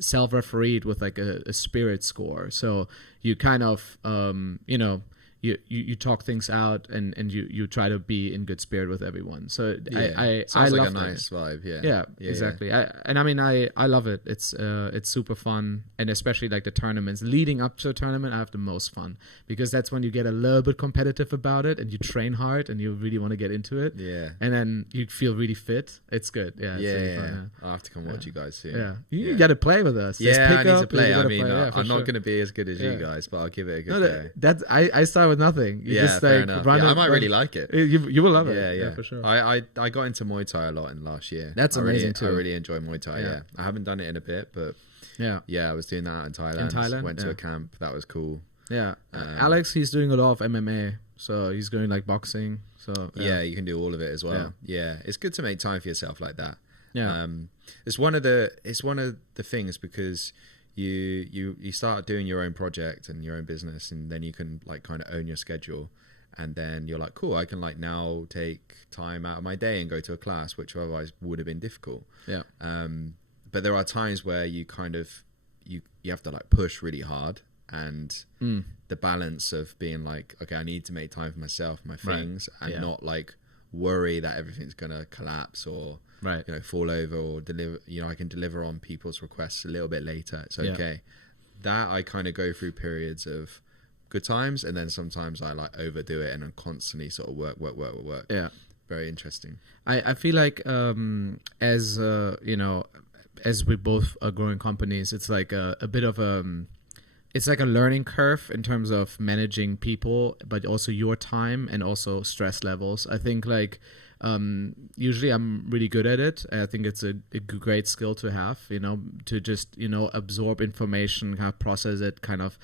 self-refereed with like a spirit score. So you kind of you know. You talk things out and you try to be in good spirit with everyone. So I sounds like love a nice vibe. Yeah, exactly. I love it. It's super fun, and especially like the tournaments leading up to a tournament, I have the most fun because that's when you get a little bit competitive about it and you train hard and you really want to get into it. Yeah, and then you feel really fit. It's good. Yeah, it's really fun, I'll have to come watch you guys soon. Yeah, you got to play with us. I need to play. I mean, I'm not going to be as good as you guys, but I'll give it a good go. I start with nothing. You just like run I might really like it. You will love it. Yeah, for sure. I got into Muay Thai a lot in last year. That's amazing too. I really enjoy Muay Thai. Yeah, I haven't done it in a bit, but I was doing that in Thailand. Went to a camp. That was cool. Yeah, Alex, he's doing a lot of MMA, so he's going like boxing. So you can do all of it as well. Yeah, it's good to make time for yourself like that. Yeah, it's one of the things because you start doing your own project and your own business, and then you can like kind of own your schedule, and then you're like, cool, I can like now take time out of my day and go to a class, which otherwise would have been difficult. But there are times where you kind of you have to like push really hard, and the balance of being like, okay, I need to make time for myself, my things, and not like worry that everything's gonna collapse or you know, fall over or deliver. You know, I can deliver on people's requests a little bit later. It's okay. That I kind of go through periods of good times, and then sometimes I like overdo it and I'm constantly sort of work. Yeah, very interesting. I feel like as you know, as we both are growing companies, it's like a bit of it's like a learning curve in terms of managing people, but also your time and also stress levels. I think like usually I'm really good at it. I think it's a great skill to have, you know, to just, you know, absorb information, kind of process it, kind of,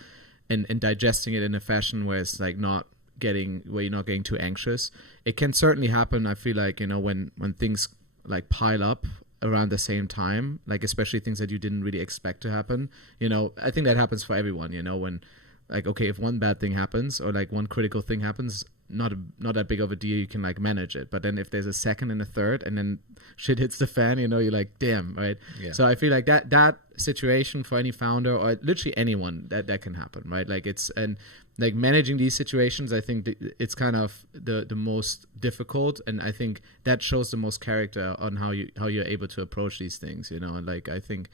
and digesting it in a fashion where it's like where you're not getting too anxious. It can certainly happen. I feel like, you know, when things like pile up around the same time, like especially things that you didn't really expect to happen. You know, I think that happens for everyone, you know, when like, okay, if one bad thing happens or like one critical thing happens, not that big of a deal, you can like manage it. But then if there's a second and a third and then shit hits the fan, you know, you're like, damn, right? Yeah. So I feel like that situation for any founder or literally anyone, that can happen, right? Like it's, and like managing these situations, I think it's kind of the most difficult, and I think that shows the most character on how you're able to approach these things, you know. And like I think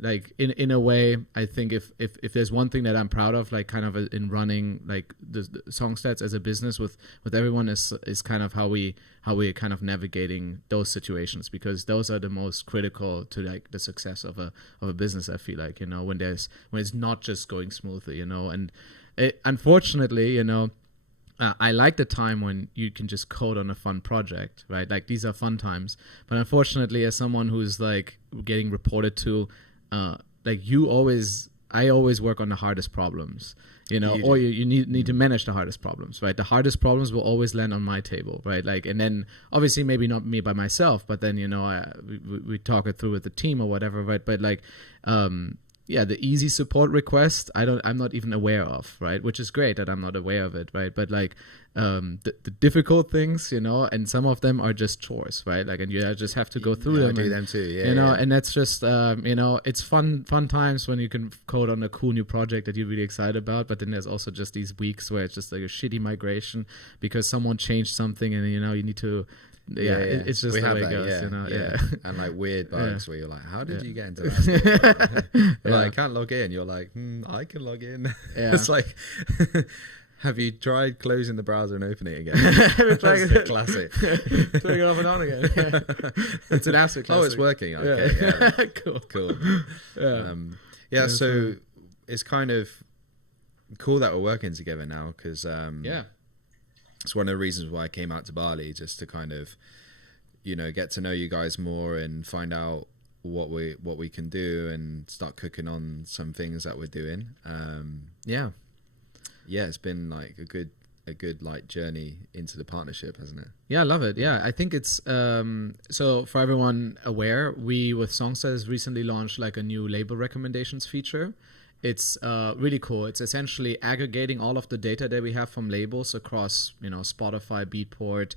like in a way, I think if there's one thing that I'm proud of, like kind of in running like the Songstats as a business with everyone, is kind of how we're kind of navigating those situations, because those are the most critical to like the success of a business. I feel like, you know, when it's not just going smoothly, you know. And unfortunately, you know, I like the time when you can just code on a fun project, right? Like these are fun times. But unfortunately, as someone who's like getting reported to, like I always work on the hardest problems, you know, or you need to manage the hardest problems, right? The hardest problems will always land on my table, right? Like, and then obviously maybe not me by myself, but then, you know, we talk it through with the team or whatever, right? But like, yeah, the easy support request, I'm not even aware of, right? Which is great that I'm not aware of it, right? But like the difficult things, you know, and some of them are just chores, right? Like, and you just have to go through them. I do them too, yeah. You know, and that's just, you know, it's fun times when you can code on a cool new project that you're really excited about. But then there's also just these weeks where it's just like a shitty migration because someone changed something, and you know you need to. Yeah, it's just the way it goes, you know. Yeah. And like weird bugs where you're like, how did you get into that? Like, I can't log in. You're like, I can log in. Yeah. It's like, have you tried closing the browser and opening it again? That's the classic. Turning it off and on again. Yeah. It's an absolute classic. Oh, it's working. Okay. Yeah. Cool. Yeah. So it's kind of cool that we're working together now, because it's one of the reasons why I came out to Bali, just to kind of, you know, get to know you guys more and find out what we can do and start cooking on some things that we're doing. It's been like a good like journey into the partnership, hasn't it? Yeah, I love it. Yeah, I think it's so for everyone aware, we with Songstats recently launched like a new label recommendations feature. It's really cool. It's essentially aggregating all of the data that we have from labels across, you know, Spotify, Beatport,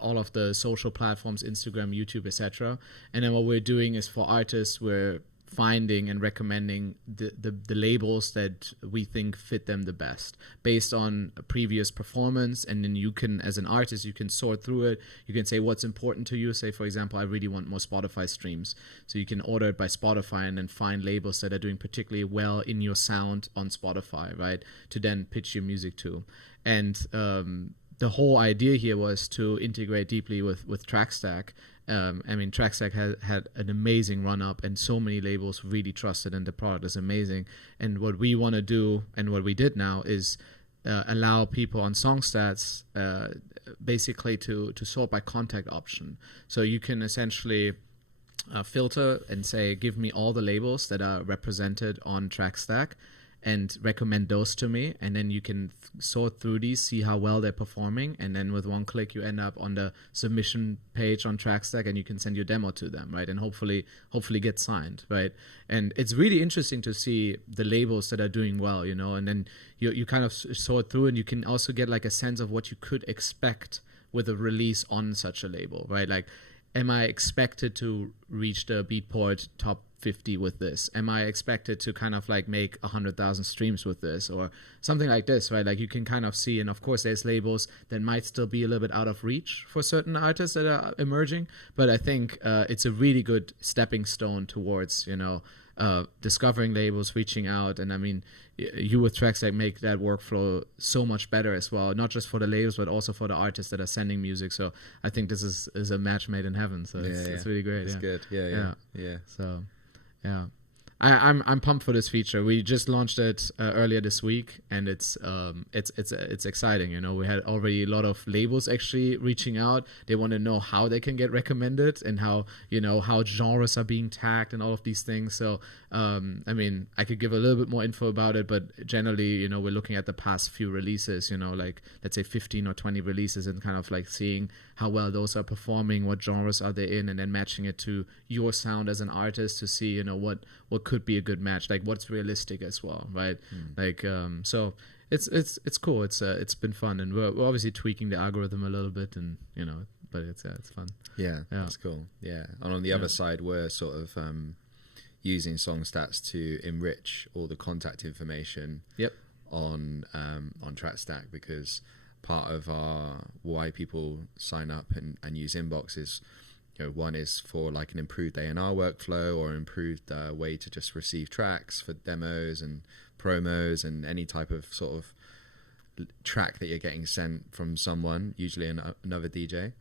all of the social platforms, Instagram, YouTube, etc. And then what we're doing is for artists, we're finding and recommending the labels that we think fit them the best based on a previous performance. And then you can, as an artist, you can sort through it. You can say what's important to you. Say, for example, I really want more Spotify streams. So you can order it by Spotify and then find labels that are doing particularly well in your sound on Spotify, right? To then pitch your music to. And the whole idea here was to integrate deeply with TrackStack. I mean, TrackStack had an amazing run-up, and so many labels really trusted, and the product is amazing. And what we want to do, and what we did now, is allow people on Songstats basically to sort by contact option. So you can essentially filter and say, give me all the labels that are represented on TrackStack, and recommend those to me, and then you can sort through these, see how well they're performing, and then with one click you end up on the submission page on TrackStack, and you can send your demo to them, right? And hopefully get signed, right? And it's really interesting to see the labels that are doing well, you know, and then you kind of sort through, and you can also get like a sense of what you could expect with a release on such a label, right? Like, am I expected to reach the Beatport top 50 with this? Am I expected to kind of like make 100,000 streams with this, or something like this, right? Like you can kind of see, and of course there's labels that might still be a little bit out of reach for certain artists that are emerging, but I think it's a really good stepping stone towards, you know, discovering labels, reaching out. And I mean, you with TrackStack make that workflow so much better as well, not just for the labels but also for the artists that are sending music. So I think this is a match made in heaven. So it's really great. It's good. Yeah. So I'm pumped for this feature. We just launched it earlier this week, and it's exciting. You know, we had already a lot of labels actually reaching out. They want to know how they can get recommended and how genres are being tagged and all of these things. So I mean, I could give a little bit more info about it, but generally, you know, we're looking at the past few releases. You know, like let's say 15 or 20 releases, and kind of like seeing how well those are performing, what genres are they in, and then matching it to your sound as an artist to see, you know, what could be a good match, like what's realistic as well, right? Like so it's cool. It's been fun, and we're obviously tweaking the algorithm a little bit, and you know, but it's fun. Yeah, that's cool. Yeah, and on the other side, we're sort of using Songstats to enrich all the contact information on TrackStack, because part of our why people sign up and use Inbox is, you know, one is for like an improved A&R workflow or improved way to just receive tracks for demos and promos and any type of sort of track that you're getting sent from someone, usually another DJ.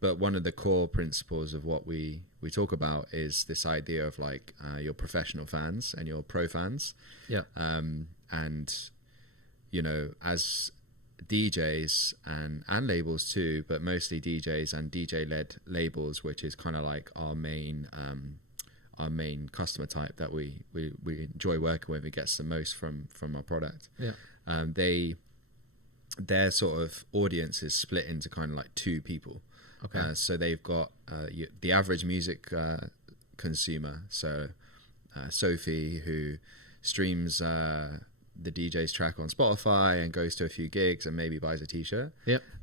But one of the core principles of what we talk about is this idea of like your professional fans and your pro fans. And, you know, as DJs and labels too, but mostly DJs and DJ-led labels, which is kind of like our main customer type that we enjoy working with. It gets the most from our product. Their sort of audience is split into kind of like two people. So they've got the average music consumer, so Sophie, who streams the DJ's track on Spotify and goes to a few gigs and maybe buys a t-shirt.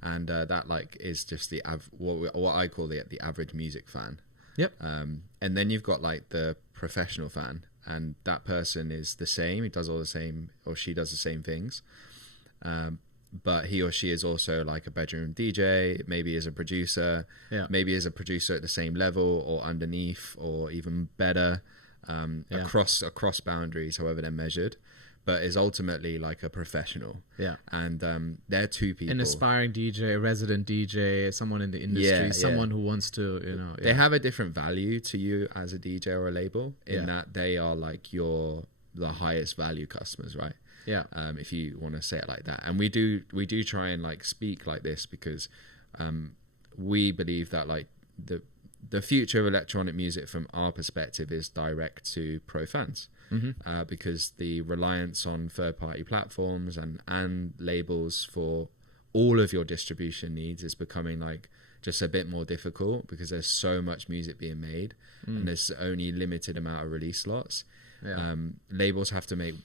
And that like is just the what I call the average music fan. And then you've got like the professional fan, and that person is the same. He does all the same, or she does the same things. But he or she is also like a bedroom DJ, maybe is a producer, maybe is a producer at the same level or underneath or even better, across boundaries, however they're measured, but is ultimately like a professional. And they're two people. An aspiring DJ, a resident DJ, someone in the industry, someone who wants to, you know. They have a different value to you as a DJ or a label in that they are like the highest value customers, right? If you want to say it like that. And we do try and like speak like this because we believe that like the future of electronic music from our perspective is direct to pro fans. Because the reliance on third-party platforms and labels for all of your distribution needs is becoming like just a bit more difficult, because there's so much music being made and there's only limited amount of release slots. Labels have to make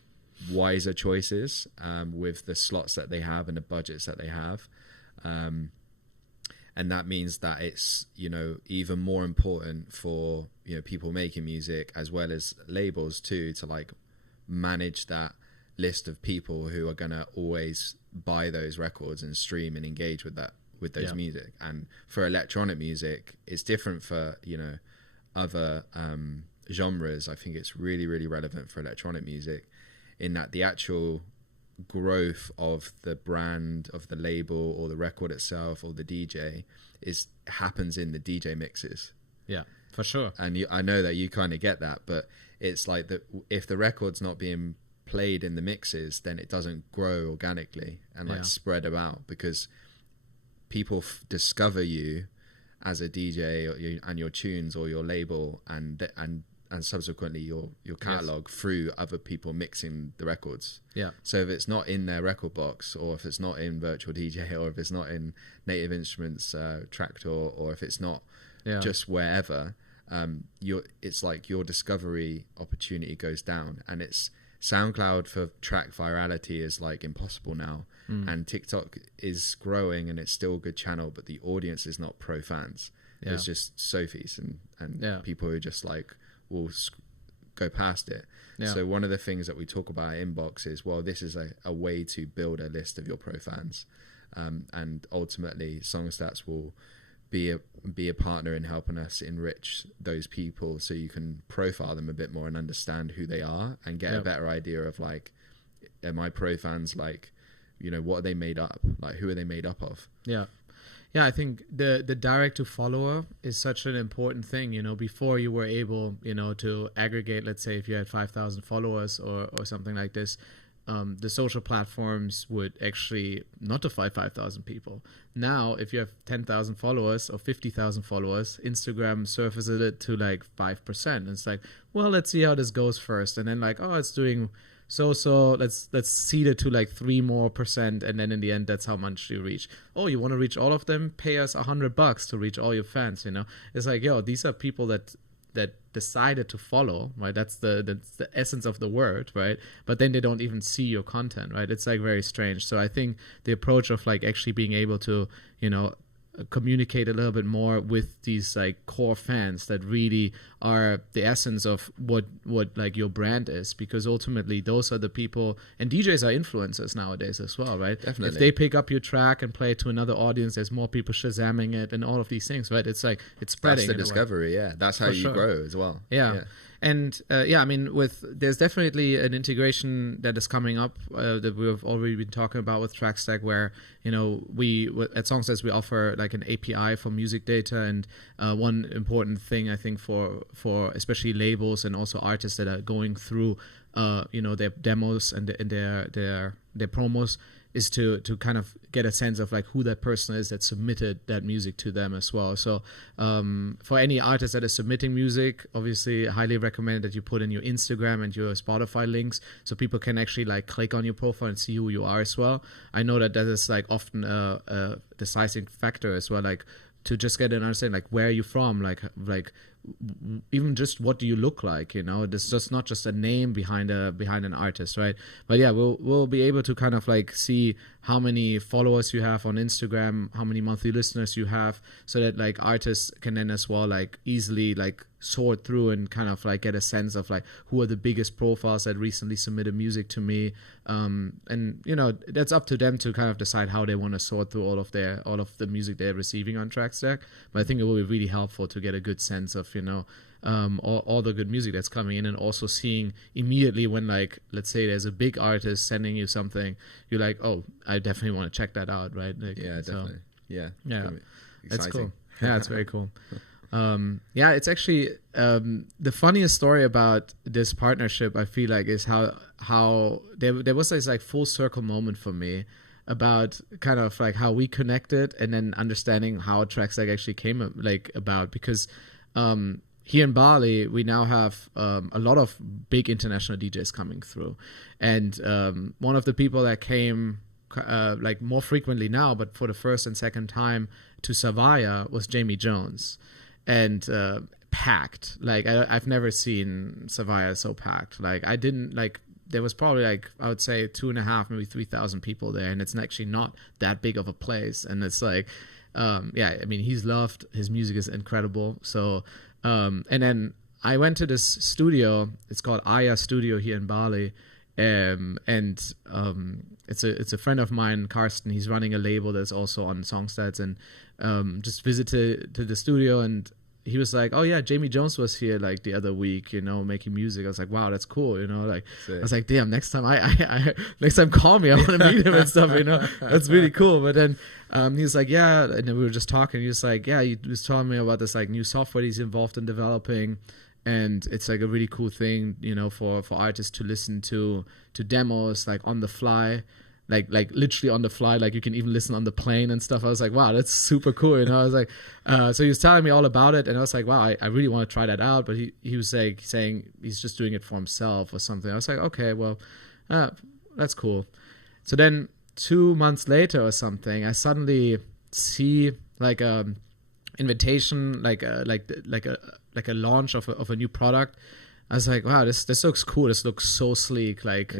wiser choices with the slots that they have and the budgets that they have, and that means that it's, you know, even more important for, you know, people making music as well as labels too, to like manage that list of people who are gonna always buy those records and stream and engage with those music. And for electronic music, it's different for, you know, other genres. I think it's really, really relevant for electronic music, in that the actual growth of the brand of the label or the record itself or the DJ happens in the DJ mixes. For sure. And I know that you kind of get that, but it's like if the record's not being played in the mixes, then it doesn't grow organically and like spread about, because people discover you as a DJ and your tunes or your label and subsequently your catalog through other people mixing the records. So if it's not in their record box, or if it's not in Virtual DJ, or if it's not in Native Instruments Traktor, or if it's not just wherever, it's like your discovery opportunity goes down. And it's SoundCloud for track virality is like impossible now, and TikTok is growing and it's still a good channel, but the audience is not pro fans. It's just Sophies and people who just like will go past it. So one of the things that we talk about at Inbox is, well, this is a way to build a list of your pro fans, and ultimately Songstats will be a partner in helping us enrich those people, so you can profile them a bit more and understand who they are and get a better idea of like, are my pro fans like, you know, what are they made up, like who are they made up of? Yeah, I think the direct to follower is such an important thing. Before you were able, to aggregate, let's say if you had 5,000 followers or something like this, the social platforms would actually notify 5,000 people. Now, if you have 10,000 followers or 50,000 followers, Instagram surfaces it to like 5%. And it's like, well, let's see how this goes first. And then like, oh, it's doing so let's seed it to like 3% more, and then in the end that's how much you reach. Oh, you want to reach all of them? Pay us $100 to reach all your fans. It's like, yo, these are people that decided to follow, right? That's the essence of the word, right? But then they don't even see your content, right? It's like very strange. So I think the approach of like actually being able to communicate a little bit more with these like core fans that really are the essence of what like your brand is, because ultimately those are the people, and DJs are influencers nowadays as well, right? Definitely. If they pick up your track and play it to another audience, there's more people shazamming it and all of these things, right? It's like it's spreading. That's the discovery. Yeah, that's how you grow as well. Yeah. And I mean, there's definitely an integration that is coming up that we've already been talking about with TrackStack, where we at Songstats we offer like an API for music data, and one important thing I think for especially labels and also artists that are going through their demos and their promos is to kind of get a sense of like who that person is that submitted that music to them as well. So for any artist that is submitting music, obviously I highly recommend that you put in your Instagram and your Spotify links so people can actually like click on your profile and see who you are as well. I know that is like often a decisive factor as well, like to just get an understanding like where are you from, like even just what do you look like, this just not just a name behind an artist, right? But yeah, we'll be able to kind of like see how many followers you have on Instagram, how many monthly listeners you have, so that like artists can then as well like easily like sort through and kind of like get a sense of like who are the biggest profiles that recently submitted music to me, and that's up to them to kind of decide how they want to sort through all of the music they're receiving on TrackStack. But I think it will be really helpful to get a good sense of all the good music that's coming in, and also seeing immediately when like let's say there's a big artist sending you something, you're like, oh, I definitely want to check that out, right? Like, yeah, definitely. Yeah, that's cool. Yeah, it's very cool. It's actually the funniest story about this partnership I feel like is how there was this like full circle moment for me about kind of like how we connected, and then understanding how TrackStack actually came like about, because here in Bali we now have a lot of big international DJs coming through, and one of the people that came like more frequently now, but for the first and second time to Savaya, was Jamie Jones. And packed. Like I've never seen Savaya so packed. Like I didn't like. There was probably like I would say 2,500, maybe 3,000 people there, and it's actually not that big of a place. And it's like, I mean, he's loved. His music is incredible. So, and then I went to this studio. It's called Aya Studio here in Bali. It's a friend of mine, Karsten. He's running a label that's also on Songstats, and just visited to the studio, and he was like, oh yeah, Jamie Jones was here like the other week, making music. I was like, wow, that's cool, like sick. I was like, damn, next time next time call me, I want to meet him and stuff, that's really cool. But then he was like, yeah, and then we were just talking. He was like, yeah, he was telling me about this like new software he's involved in developing. And it's like a really cool thing, for artists to listen to demos like on the fly, like literally on the fly. Like you can even listen on the plane and stuff. I was like, wow, that's super cool. I was like, so he was telling me all about it, and I was like, wow, I really want to try that out. But he was like saying he's just doing it for himself or something. I was like, okay, well, that's cool. So then 2 months later or something, I suddenly see like invitation, like a launch of a new product. I was like, wow, this looks cool. This looks so sleek, like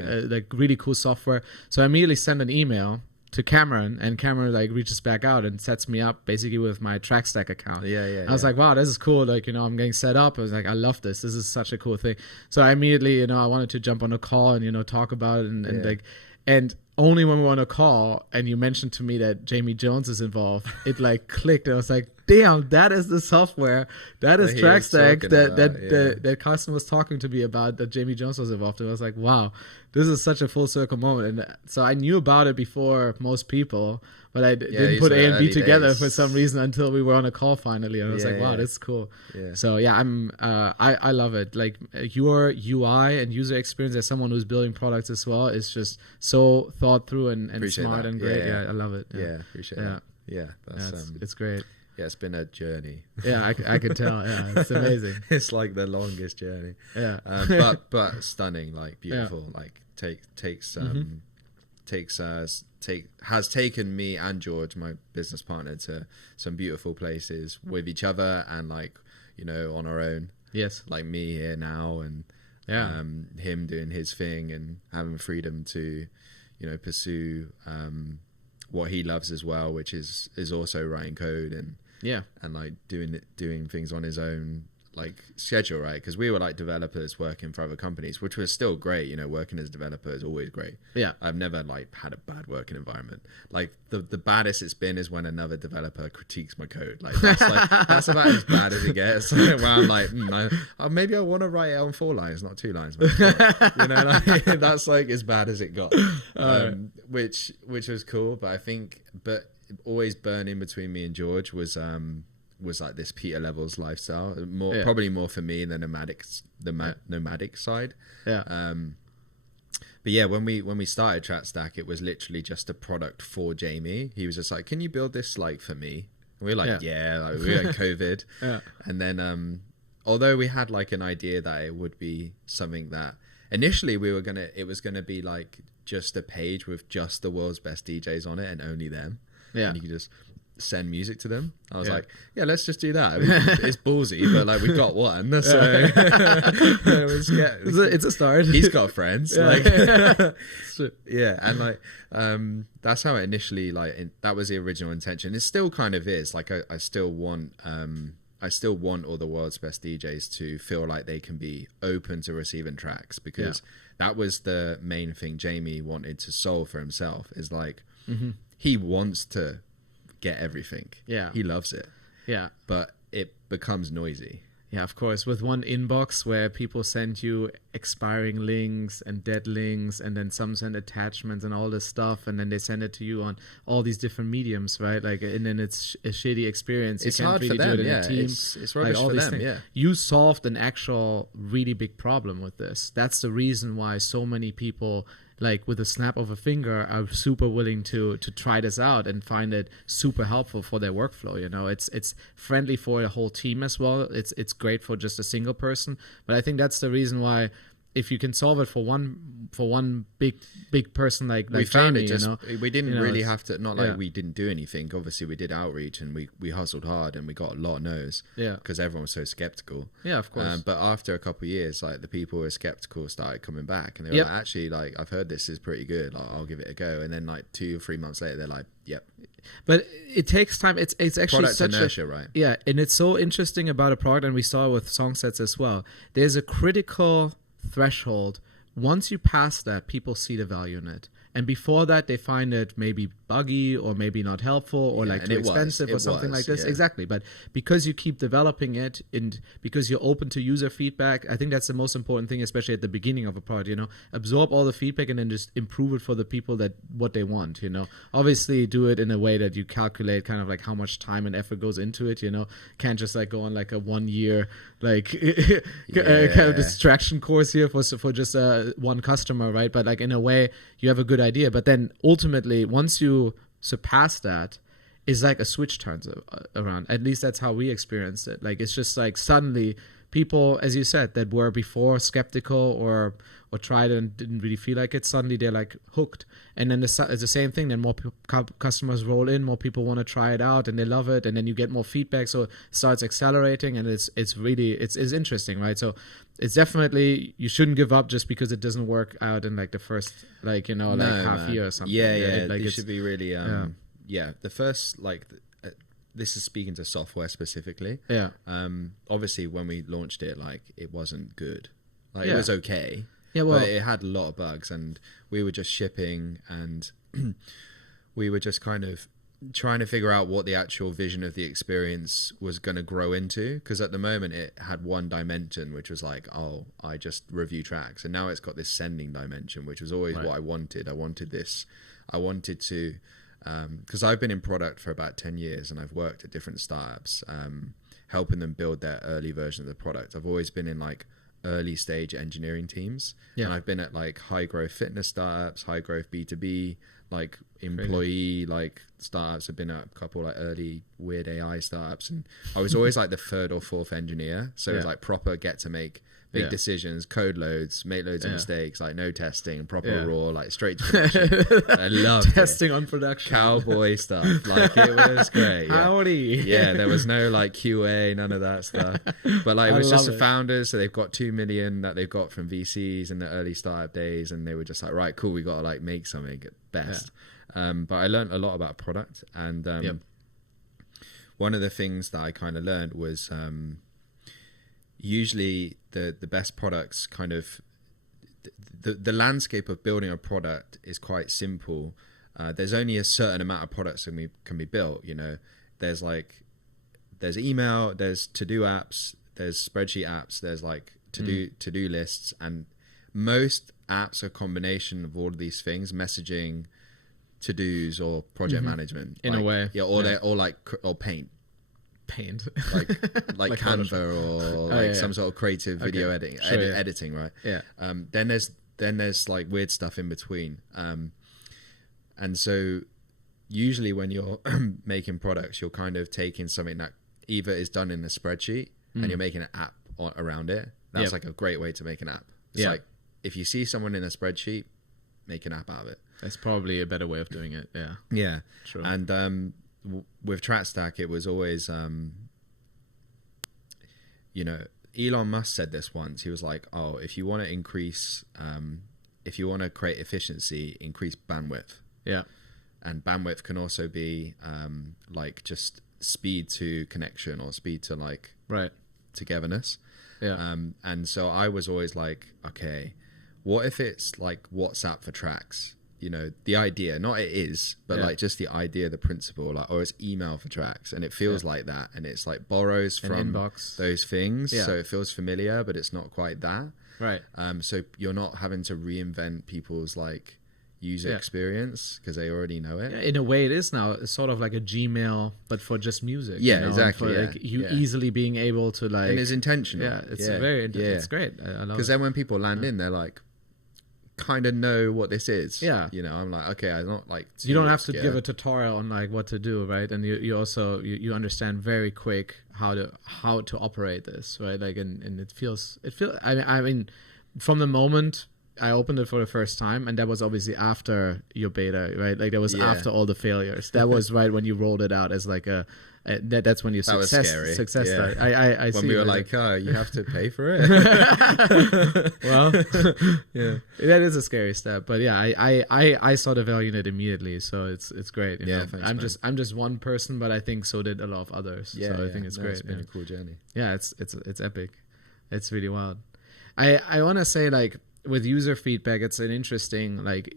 really cool software. So I immediately send an email to Cameron, and Cameron like reaches back out and sets me up basically with my TrackStack account. I was like, wow, this is cool. Like, I'm getting set up. I was like, I love this. This is such a cool thing. So I immediately, I wanted to jump on a call and, talk about it and only when we were on a call and you mentioned to me that Jamie Jones is involved, it like clicked. And I was like, damn, that is the software. That is TrackStack that Carsten was talking to me about, that Jamie Jones was involved in. I was like, wow, this is such a full circle moment. And so I knew about it before most people, but I didn't put A and B together for some reason until we were on a call finally. And I was like, wow, that's cool. Yeah. So yeah, I love it. Like your UI and user experience as someone who's building products as well is just so thought through and smart and great. Yeah, I love it. Yeah, appreciate that. Yeah, it's great. Yeah, it's been a journey. Yeah, I could tell. Yeah, it's amazing. It's like the longest journey. Yeah, but stunning, like beautiful. Yeah. Like has taken me and George, my business partner, to some beautiful places with each other and like, you know, on our own. Yes, like me here now and him doing his thing and having freedom to, you know, pursue what he loves as well, which is also writing code and like doing things on his own like schedule, right? Because we were like developers working for other companies, which was still great. You know, working as a developer is always great. Yeah, I've never like had a bad working environment. Like the baddest it's been is when another developer critiques my code. Like that's about as bad as it gets. Where I'm like, maybe I want to write it on 4 lines, not 2 lines. You know, like, that's like as bad as it got. Which was cool, but I think, always burning between me and George was like this Peter Levels lifestyle, probably more for me than the nomadic side. Yeah. But yeah, when we started TrackStack, it was literally just a product for Jamie. He was just like, "Can you build this like for me?" And we were like, "Yeah." Like, we had COVID, and then although we had like an idea that it would be something that initially it was gonna be like just a page with just the world's best DJs on it and only them. Yeah, and you could just send music to them. I was like, yeah, let's just do that. I mean, it's ballsy, but like we got one, so it's a start. He's got friends, like yeah, and like that's how it initially that was the original intention. It still kind of is. Like I still want all the world's best DJs to feel like they can be open to receiving tracks, because that was the main thing Jamie wanted to solve for himself. Is like he wants to get everything. Yeah, he loves it. Yeah, but it becomes noisy. Yeah, of course. With one inbox where people send you expiring links and dead links, and then some send attachments and all this stuff, and then they send it to you on all these different mediums, right? Like, and then it's a shitty experience. It's hard for them. Yeah, it's rubbish for them. Yeah, you solved an actual really big problem with this. That's the reason why so many people, like with a snap of a finger, are super willing to try this out and find it super helpful for their workflow. You know, it's friendly for a whole team as well. It's great for just a single person. But I think that's the reason why, if you can solve it for one big person like we found Jamie, it just, you know, we didn't really have to, not like we didn't do anything. Obviously we did outreach and we hustled hard and we got a lot of no's, because everyone was so skeptical. Yeah, of course. But after a couple of years, like the people who were skeptical started coming back, and they were like, actually, like, I've heard this is pretty good, like, I'll give it a go. And then like 2 or 3 months later, they're like, yep. But it takes time. It's actually product such inertia, right? Yeah, and it's so interesting about a product, and we saw it with Songstats as well. There's a critical threshold. Once you pass that, people see the value in it, and before that they find it maybe buggy or maybe not helpful or like too expensive or something like this. Exactly. But because you keep developing it and because you're open to user feedback, I think that's the most important thing, especially at the beginning of a product. You know, absorb all the feedback and then just improve it for the people that what they want. You know, obviously do it in a way that you calculate kind of like how much time and effort goes into it. You know, can't just like go on like a 1 year like kind of distraction course here for just one customer, right? But like in a way you have a good idea, but then ultimately once you surpass that, it's like a switch turns around. At least that's how we experienced it. Like it's just like suddenly people, as you said, that were before skeptical or tried and didn't really feel like it, suddenly they're like hooked. And then it's the same thing. Then more customers roll in, more people want to try it out and they love it, and then you get more feedback, so it starts accelerating, and it's really interesting, right? So it's definitely, you shouldn't give up just because it doesn't work out in like the first half year or something. Like you should be really the first this is speaking to software specifically. Obviously when we launched it, like it wasn't good. Like it was okay. Yeah, well, but it had a lot of bugs, and we were just shipping, and we were just kind of trying to figure out what the actual vision of the experience was going to grow into, because at the moment it had one dimension, which was like, oh, I just review tracks, and now it's got this sending dimension, which was always what I wanted. I wanted to because I've been in product for about 10 years, and I've worked at different startups, helping them build their early version of the product. I've always been in like early stage engineering teams, and I've been at like high growth fitness startups, high growth B2B, like employee like startups. I've been at a couple like early weird AI startups, and I was always like the third or fourth engineer, so it was like proper get to make big decisions, code loads, make loads of mistakes, like no testing, proper raw, like straight to production. I loved testing on production, cowboy stuff. Like it was great. Howdy. Yeah, there was no like QA, none of that stuff. But like it was just the founders, so they've got 2 million that they've got from VCs in the early startup days, and they were just like, right, cool, we got to like make something at best. But I learned a lot about product, and one of the things that I kind of learned was usually the best products kind of the landscape of building a product is quite simple. There's only a certain amount of products that can be built. You know, there's email, there's to-do apps, there's spreadsheet apps, there's like to-do lists, and most apps are a combination of all of these things: messaging, to-dos, or project management in a way. Or paint like like Canva or some sort of creative video editing, right? Then there's like weird stuff in between, and so usually when you're making products, you're kind of taking something that either is done in a spreadsheet and you're making an app around it. That's like a great way to make an app. It's like if you see someone in a spreadsheet, make an app out of it. That's probably a better way of doing it. Yeah, true. And with TrackStack, it was always, Elon Musk said this once. He was like, oh, if you want to increase, if you want to create efficiency, increase bandwidth. Yeah. And bandwidth can also be like just speed to connection or speed to like togetherness. Yeah. And so I was always like, okay, what if it's like WhatsApp for tracks? You know, the idea, not it is, but like just the idea, the principle, like, or it's email for tracks, and it feels like that, and it's like borrows from inbox. Those things, so it feels familiar, but it's not quite that. Right. So you're not having to reinvent people's like user experience because they already know it. In a way, it is now. It's sort of like a Gmail, but for just music. Yeah, exactly. For, like, easily being able to like, and it's intentional. Yeah, it's very. It's great. I love it. Because then when people land in, they're like, kind of know what this is. Yeah, you know, I'm like, okay, I'm not like you don't have to give a tutorial on like what to do, right? And you also you understand very quick how to operate this, right? Like, and it feels I mean from the moment I opened it for the first time, and that was obviously after your beta, right? Like that was after all the failures. That was right when you rolled it out as like that's when you success. Yeah. I when see we were like, oh, you have to pay for it. Well, that is a scary step, but I saw the value in it immediately, so it's great. You know? Thanks, I'm just one person, but I think so did a lot of others. So I think it's great. It's been a cool journey. Yeah, it's epic. It's really wild. I want to say, like, with user feedback, it's an interesting like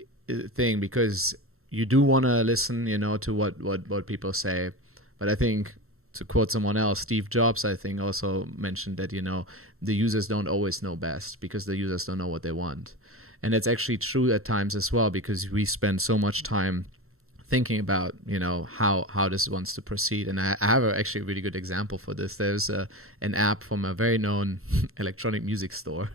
thing because you do want to listen, you know, to what people say. But I think, to quote someone else, Steve Jobs, I think, also mentioned that, you know, the users don't always know best because the users don't know what they want. And it's actually true at times as well, because we spend so much time thinking about, you know, how this wants to proceed. And I have actually a really good example for this. There's an app from a very known electronic music store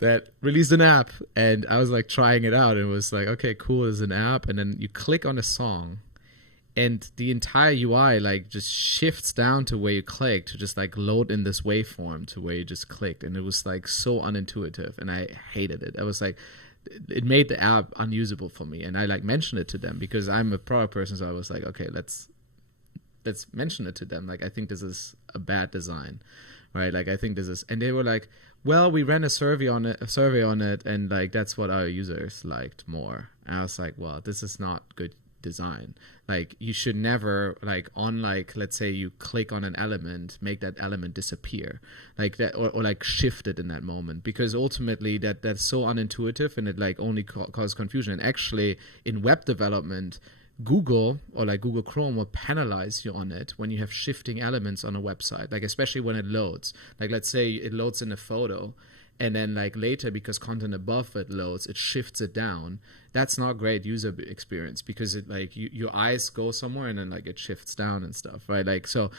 that released an app, and I was like trying it out, and it was like, okay, cool, there's an app, and then you click on a song, and the entire UI like just shifts down to where you click to just like load in this waveform to where you just clicked, and it was like so unintuitive, and I hated it. I was like, it made the app unusable for me, and I like mentioned it to them because I'm a product person, so I was like, okay, let's mention it to them. Like, I think this is a bad design, right? Like, I think this is, and they were like, well, we ran a survey on it, and like that's what our users liked more. And I was like, well, this is not good design. Like you should never like on like, let's say you click on an element, make that element disappear like that, or like shift it in that moment, because ultimately that's so unintuitive and it like only causes confusion. And actually in web development, Google or like Google Chrome will penalize you on it when you have shifting elements on a website, like especially when it loads. Like let's say it loads in a photo, and then like later, because content above it loads, it shifts it down. That's not great user experience, because it like your eyes go somewhere and then like it shifts down and stuff, right? Like so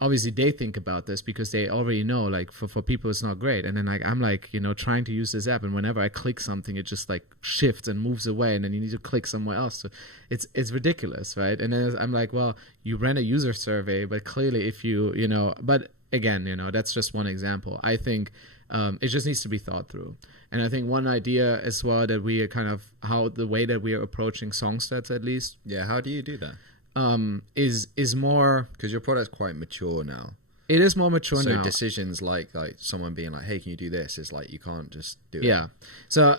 obviously they think about this because they already know like for people it's not great. And then like I'm like, you know, trying to use this app, and whenever I click something it just like shifts and moves away, and then you need to click somewhere else. So it's ridiculous, right? And then I'm like, well, you ran a user survey, but clearly if you know, but again, you know, that's just one example. I think it just needs to be thought through. And I think one idea as well that we are kind of how the way that we are approaching Songstats, at least. Yeah, how do you do that? Is more, because your product's quite mature now. It is more mature now. So decisions like someone being like, hey, can you do this? Is like, you can't just do it. Yeah. So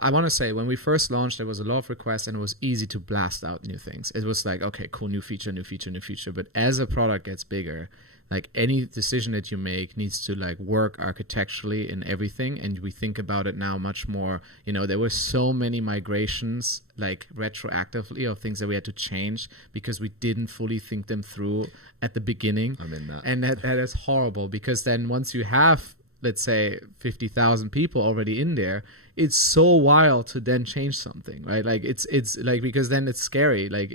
I want to say when we first launched, there was a lot of requests and it was easy to blast out new things. It was like, okay, cool, new feature. But as a product gets bigger, like any decision that you make needs to like work architecturally in everything. And we think about it now much more, you know, there were so many migrations like retroactively of things that we had to change because we didn't fully think them through at the beginning. I'm in that. And that is horrible, because then once you have, let's say 50,000 people already in there, it's so wild to then change something, right? Like it's like, because then it's scary, like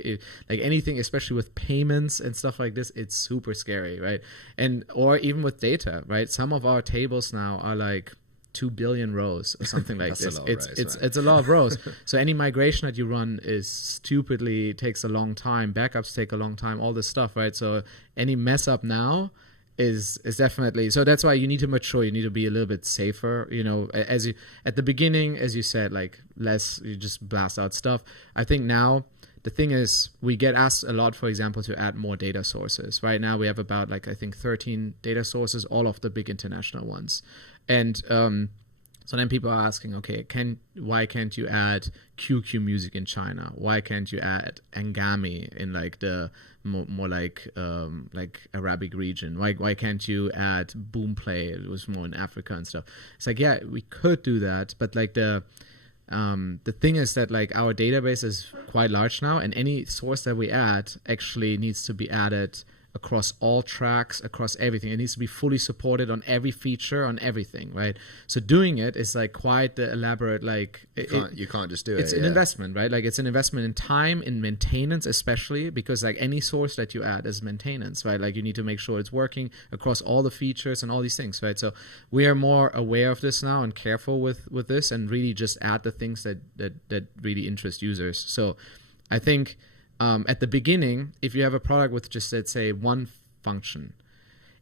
anything, especially with payments and stuff like this, it's super scary, right? And or even with data, right? Some of our tables now are like 2 billion rows or something like this. It's a lot of rows. So any migration that you run is stupidly takes a long time. Backups take a long time. All this stuff, right? So any mess up now is definitely, so that's why you need to mature. You need to be a little bit safer, you know, as you at the beginning, as you said, like less, you just blast out stuff. I think now the thing is we get asked a lot, for example, to add more data sources. Right now we have about like I think 13 data sources, all of the big international ones. And so then people are asking, okay, why can't you add QQ music in China? Why can't you add Angami in like the more like Arabic region? Why can't you add Boomplay? It was more in Africa and stuff. It's like, yeah, we could do that, but like the thing is that like our database is quite large now, and any source that we add actually needs to be added across all tracks, across everything. It needs to be fully supported on every feature, on everything, right? So doing it is like quite the elaborate, like you can't just do it. It's an investment, right? Like it's an investment in time, in maintenance, especially because like any source that you add is maintenance, right? Like you need to make sure it's working across all the features and all these things, right? So we are more aware of this now and careful with this, and really just add the things that really interest users. So I think at the beginning, if you have a product with just, let's say, one function,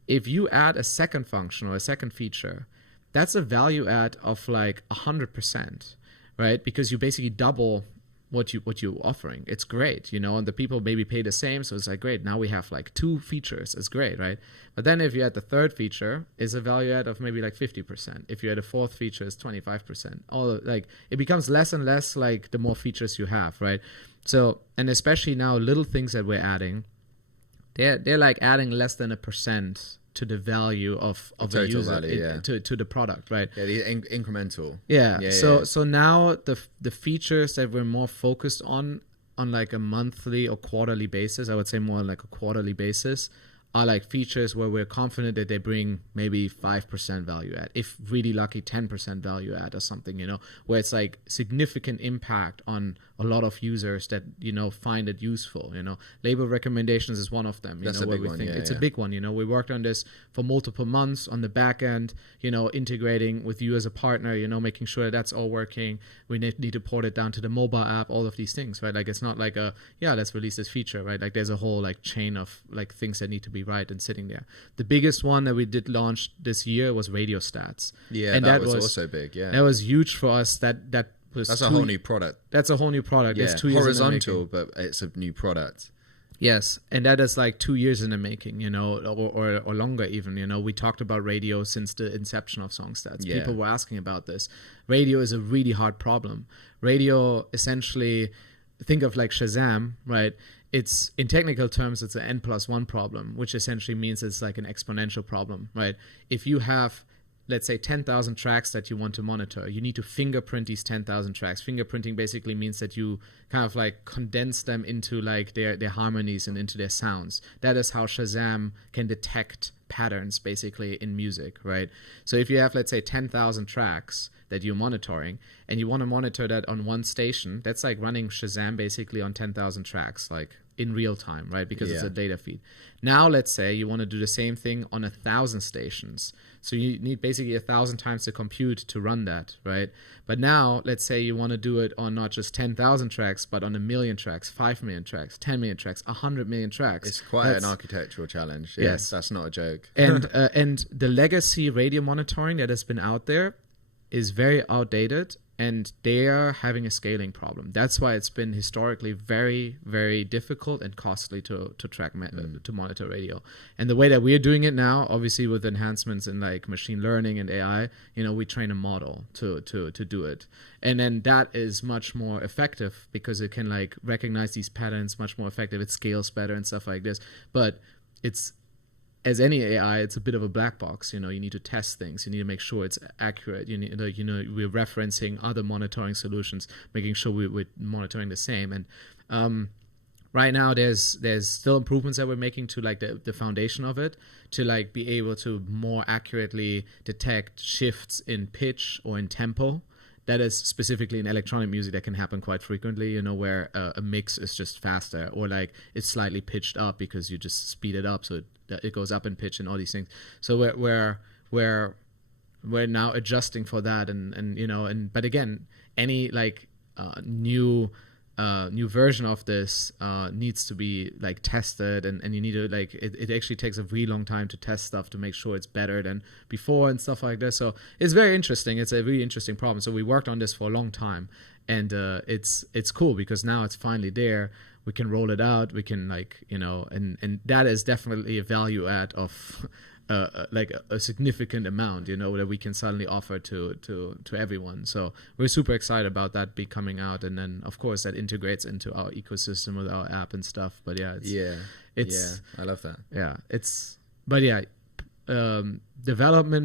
if you add a second function or a second feature, that's a value add of like 100%, right? Because you basically double what you're offering. It's great, you know, and the people maybe pay the same, so it's like great. Now we have like 2 features. It's great, right? But then if you add the third feature, is a value add of maybe like 50%. If you add a fourth feature, it's 25%. Like it becomes less and less like the more features you have, right? So, and especially now, little things that we're adding, they're like adding less than 1% to the value of the user value, to the product, right? Yeah, the incremental. Yeah. So now the features that we're more focused on like a monthly or quarterly basis, I would say more like a quarterly basis, are like features where we're confident that they bring maybe 5% value add, if really lucky 10% value add or something, you know, where it's like significant impact on a lot of users that, you know, find it useful, you know. Label recommendations is one of them, you know, where we think it's a big one, you know. We worked on this for multiple months on the back end, you know, integrating with you as a partner, you know, making sure that that's all working. We need to port it down to the mobile app, all of these things, right? Like it's not like let's release this feature, right? Like there's a whole like chain of like things that need to be right and sitting there. The biggest one that we did launch this year was radio stats. Yeah, and that was also big. Yeah, that was huge for us. That's a whole new product. That's a whole new product. Yeah, it's 2 years horizontal, but it's a new product. Yes, and that is like 2 years in the making, you know, or longer even. You know, we talked about radio since the inception of Songstats. Yeah. People were asking about this. Radio is a really hard problem. Radio essentially think of like Shazam, right? It's in technical terms, it's an n+1 problem, which essentially means it's like an exponential problem, right? If you have, let's say, 10,000 tracks that you want to monitor, you need to fingerprint these 10,000 tracks. Fingerprinting basically means that you kind of like condense them into like their harmonies and into their sounds. That is how Shazam can detect patterns basically in music, right? So if you have, let's say, 10,000 tracks that you're monitoring and you want to monitor that on one station, that's like running Shazam basically on 10,000 tracks, like in real time, right? Because it's a data feed. Now, let's say you want to do the same thing on 1,000 stations. So you need basically 1,000 times the compute to run that, right? But now, let's say you want to do it on not just 10,000 tracks, but on 1 million tracks, 5 million tracks, 10 million tracks, 100 million tracks. It's quite an architectural challenge. Yeah, yes. That's not a joke. And the legacy radio monitoring that has been out there is very outdated, and they are having a scaling problem. That's why it's been historically very, very difficult and costly to track, to monitor radio. And the way that we're doing it now, obviously with enhancements in like machine learning and AI, we train a model to do it. And then that is much more effective because it can like recognize these patterns much more effective. It scales better and stuff like this. But it's, as any AI, it's a bit of a black box. You need to test things. You need to make sure it's accurate. We're referencing other monitoring solutions, making sure we're monitoring the same. And right now, there's still improvements that we're making to like the foundation of it, to like be able to more accurately detect shifts in pitch or in tempo. That is specifically in electronic music that can happen quite frequently, where a mix is just faster or like it's slightly pitched up because you just speed it up so it goes up in pitch and all these things. So we're now adjusting for that, and but again, any like new version of this needs to be like tested, and you need to like it actually takes a really long time to test stuff to make sure it's better than before and stuff like this. So it's very interesting. It's a really interesting problem. So we worked on this for a long time, and it's cool because now it's finally there. We can roll it out. We can like and that is definitely a value add of like a significant amount, that we can suddenly offer to everyone. So we're super excited about that be coming out, and then of course that integrates into our ecosystem with our app and stuff. But it's I love that. Yeah,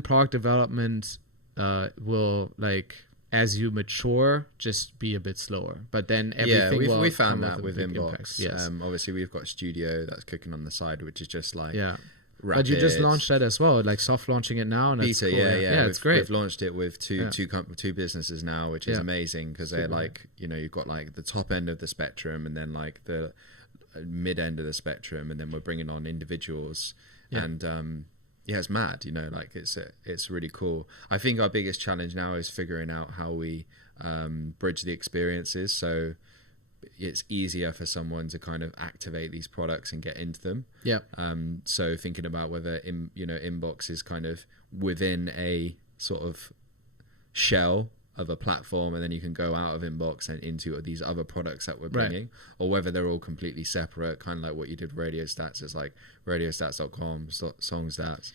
product development will like, as you mature, just be a bit slower. But then everything we found that with Inbox. Impact. Yes. Obviously we've got Studio that's cooking on the side, which is just like rapid. But you just launched that as well, like soft launching it now, and that's beta, cool. It's great. We've launched it with two businesses now, which is amazing because they're like, you've got like the top end of the spectrum and then like the mid end of the spectrum, and then we're bringing on individuals, and it's mad, like it's really cool. I think our biggest challenge now is figuring out how we bridge the experiences so it's easier for someone to kind of activate these products and get into them. So thinking about whether Inbox is kind of within a sort of shell of a platform, and then you can go out of Inbox and into these other products that we're bringing, or whether they're all completely separate, kind of like what you did with Radio Stats. It's like radiostats.com, Songstats.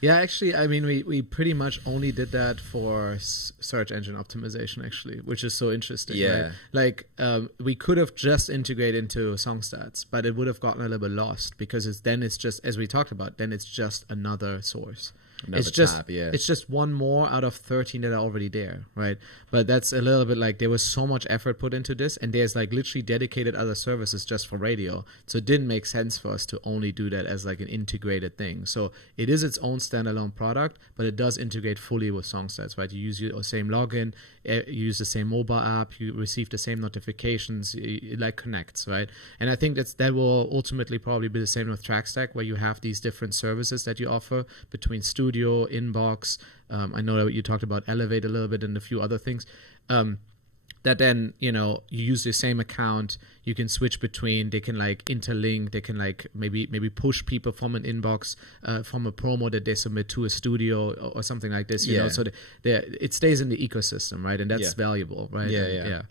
Yeah, actually, I mean, we pretty much only did that for search engine optimization, actually, which is so interesting. Yeah. Right? Like, we could have just integrated into Songstats, but it would have gotten a little bit lost because it's just, as we talked about, then it's just another source. It's just one more out of 13 that are already there, right? But that's a little bit like there was so much effort put into this, and there's like literally dedicated other services just for radio. So it didn't make sense for us to only do that as like an integrated thing. So it is its own standalone product, but it does integrate fully with Songstats, right? You use your same login, you use the same mobile app, you receive the same notifications, it like connects, right? And I think that will ultimately probably be the same with TrackStack, where you have these different services that you offer between Studio, Inbox. I know that you talked about Elevate a little bit and a few other things. That then, you use the same account, you can switch between, they can like interlink, they can like maybe push people from an inbox, from a promo that they submit to a studio or something like this, you know, so it stays in the ecosystem, right? And that's valuable, right? Yeah.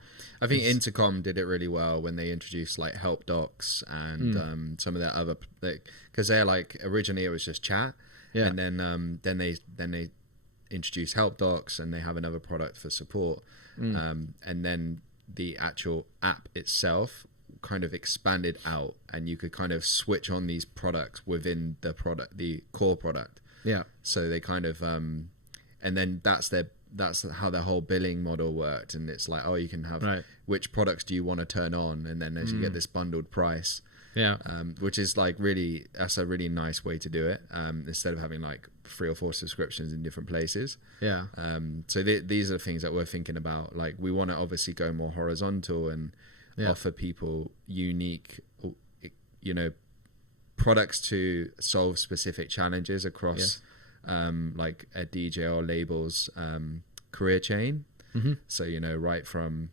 I think Intercom did it really well when they introduced like help docs and some of their other, because they're like, originally it was just chat. Yeah. And then they introduce help docs, and they have another product for support. And then the actual app itself kind of expanded out, and you could kind of switch on these products within the core product. Yeah. So they kind of and then that's how their whole billing model worked. And it's like, oh, you can have which products do you want to turn on, and then as you get this bundled price. Yeah. Which is like that's a really nice way to do it. Instead of having like 3 or 4 subscriptions in different places. Yeah. So these are things that we're thinking about. Like, we want to obviously go more horizontal and offer people unique, products to solve specific challenges across like a DJ or label's career chain. So, right from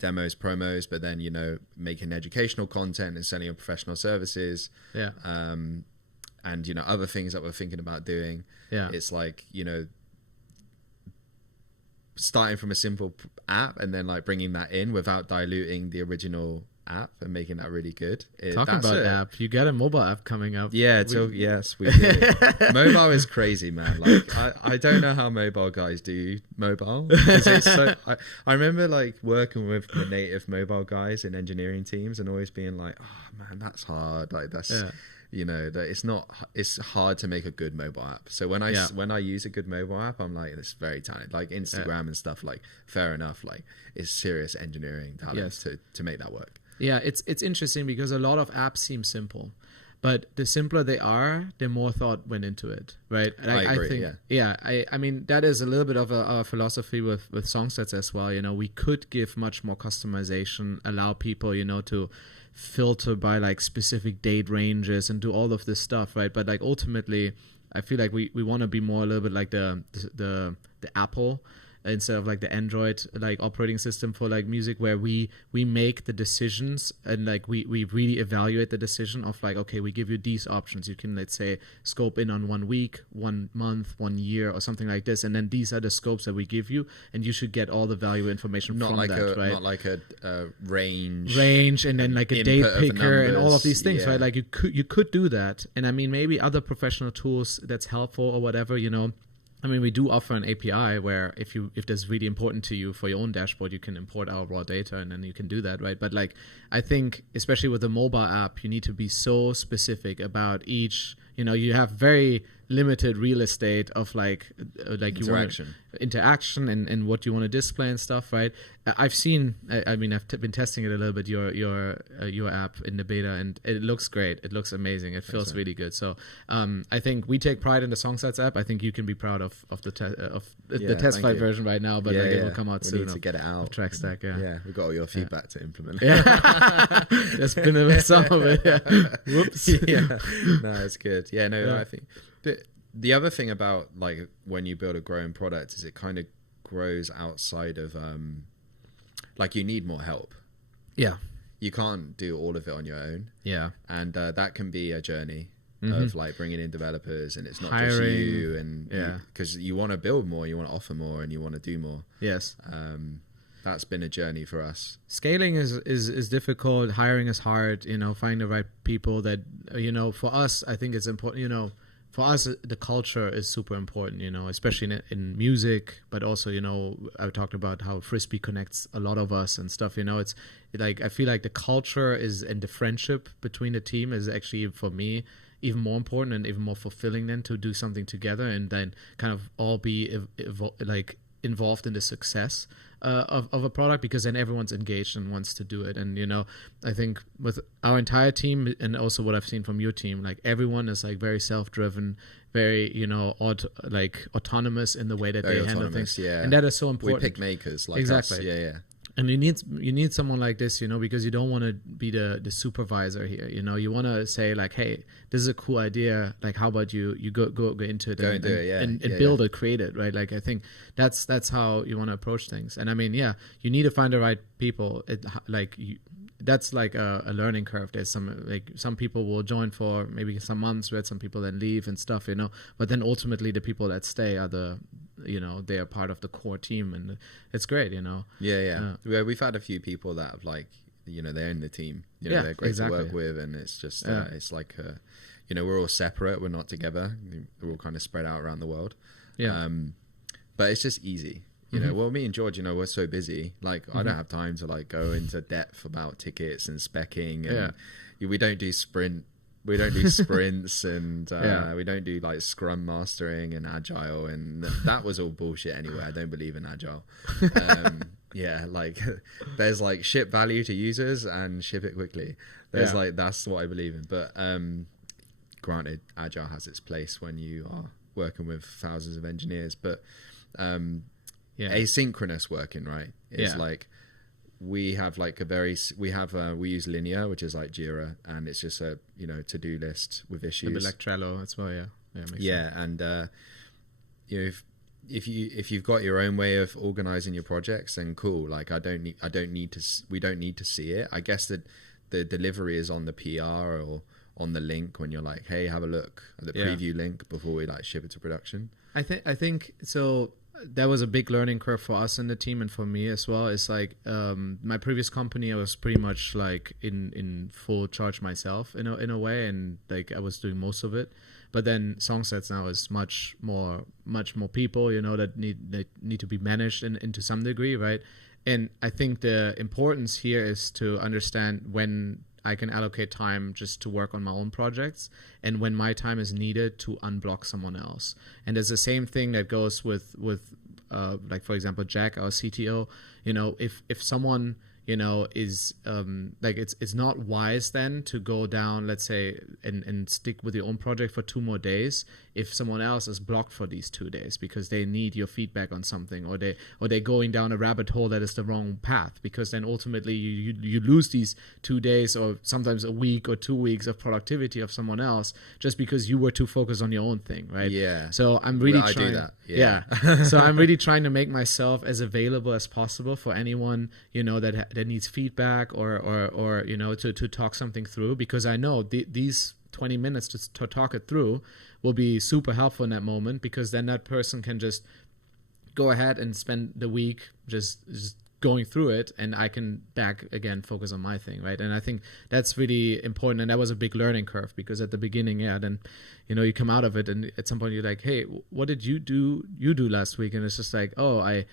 demos, promos, but then, making educational content and selling your professional services. And, other things that we're thinking about doing. It's like, starting from a simple app and then like bringing that in without diluting the original app and making that really good. Talking about app, you got a mobile app coming up. Yes, we do. Mobile is crazy, man. Like, I don't know how mobile guys do mobile. It's so, I remember like working with the native mobile guys in engineering teams and always being like, oh man, that's hard. Like, that's that it's hard to make a good mobile app. So when I use a good mobile app, I'm like, it's very talented. Like Instagram and stuff, like, fair enough, like, it's serious engineering talent to make that work. Yeah, it's interesting because a lot of apps seem simple, but the simpler they are, the more thought went into it, right? I agree, I mean, that is a little bit of a philosophy with Songstats as well. We could give much more customization, allow people, to filter by like specific date ranges and do all of this stuff, right? But like ultimately, I feel like we want to be more a little bit like the Apple instead of like the Android like operating system for like music, where we make the decisions and like we really evaluate the decision of like, okay, we give you these options. You can, let's say, scope in on 1 week, 1 month, 1 year or something like this, and then these are the scopes that we give you, and you should get all the value information from that, right? Not like a range and then like a date picker and all of these things, right? Like you could do that, and I mean, maybe other professional tools that's helpful or whatever, I mean, we do offer an API where if that's really important to you for your own dashboard, you can import our raw data and then you can do that, right? But like, I think especially with a mobile app, you need to be so specific about each. You have very limited real estate of like interaction and what you want to display and stuff, right? I've seen, I mean, I've been testing it a little bit, your app in the beta, and it looks great. It looks amazing. It feels really good. So I think we take pride in the Songstats app. I think you can be proud of the test flight version right now, but it will come out soon. We need to get it out. Trackstack, yeah, we've got all your feedback to implement. That's been a bit some of it. Yeah. Whoops. No, it's good. Yeah, no, I think the other thing about like when you build a growing product is it kind of grows outside of like you need more help. Yeah, you can't do all of it on your own. Yeah, and that can be a journey of like bringing in developers, and it's not just you, and because you want to build more, you want to offer more, and you want to do more. Yes. That's been a journey for us. Scaling is difficult. Hiring is hard. Finding the right people that, for us, I think it's important, for us, the culture is super important, especially in music, but also, I talked about how Frisbee connects a lot of us and stuff, it's like, I feel like the culture and the friendship between the team is actually, for me, even more important and even more fulfilling than to do something together and then kind of all be involved in the success of a product, because then everyone's engaged and wants to do it. And I think with our entire team and also what I've seen from your team, like everyone is like very self-driven, very autonomous in the way that they handle things. And that is so important. We pick makers like us. And you need someone like this, because you don't want to be the supervisor here. You want to say like, hey, this is a cool idea. Like, how about you go into it and build it, create it, right? Like, I think that's how you want to approach things. And I mean, you need to find the right people. That's like a learning curve. There's some people will join for maybe some months, right? Some people then leave and stuff, but then ultimately the people that stay are they are part of the core team, and it's great, We've had a few people that have like, they're in the team, they're great to work with, and it's just it's like we're all separate, we're not together, we're all kind of spread out around the world, but it's just easy. You know, well, me and George, you know, we're so busy. Like, I don't have time to like go into depth about tickets and specking, and we don't do sprints, and we don't do like scrum mastering and agile, and that was all bullshit anyway. I don't believe in agile. Like there's like ship value to users and ship it quickly. There's like, that's what I believe in. But granted, agile has its place when you are working with thousands of engineers, but asynchronous working, right, is like, we have like we use Linear, which is like Jira, and it's just a, you know, to-do list with issues. A bit like Trello as well. Makes sense. And you know, if you've got your own way of organizing your projects, then cool. Like, we don't need to see it. I guess that the delivery is on the PR or on the link when you're like, hey, have a look at the preview link before we like ship it to production. I think so. That was a big learning curve for us in the team, and for me as well. It's like my previous company, I was pretty much like in full charge myself in a way, and like I was doing most of it. But then Songstats now is much more people, you know, that need to be managed to some degree, right? And I think the importance here is to understand when I can allocate time just to work on my own projects, and when my time is needed to unblock someone else. And there's the same thing that goes with like, for example, Jack, our CTO. You know, if someone, you know, is like, it's not wise then to go down, let's say, and stick with your own project for 2 more days if someone else is blocked for these 2 days because they need your feedback on something, or they're going down a rabbit hole that is the wrong path, because then ultimately you lose these 2 days or sometimes a week or 2 weeks of productivity of someone else just because you were too focused on your own thing, right? So I'm really trying. I do that. So I'm really trying to make myself as available as possible for anyone, you know, that needs feedback or you know, to talk something through, because I know these 20 minutes to talk it through will be super helpful in that moment, because then that person can just go ahead and spend the week just going through it, and I can back again focus on my thing, right? And I think that's really important, and that was a big learning curve, because at the beginning, then, you know, you come out of it, and at some point you're like, hey, what did you do last week? And it's just like, oh, I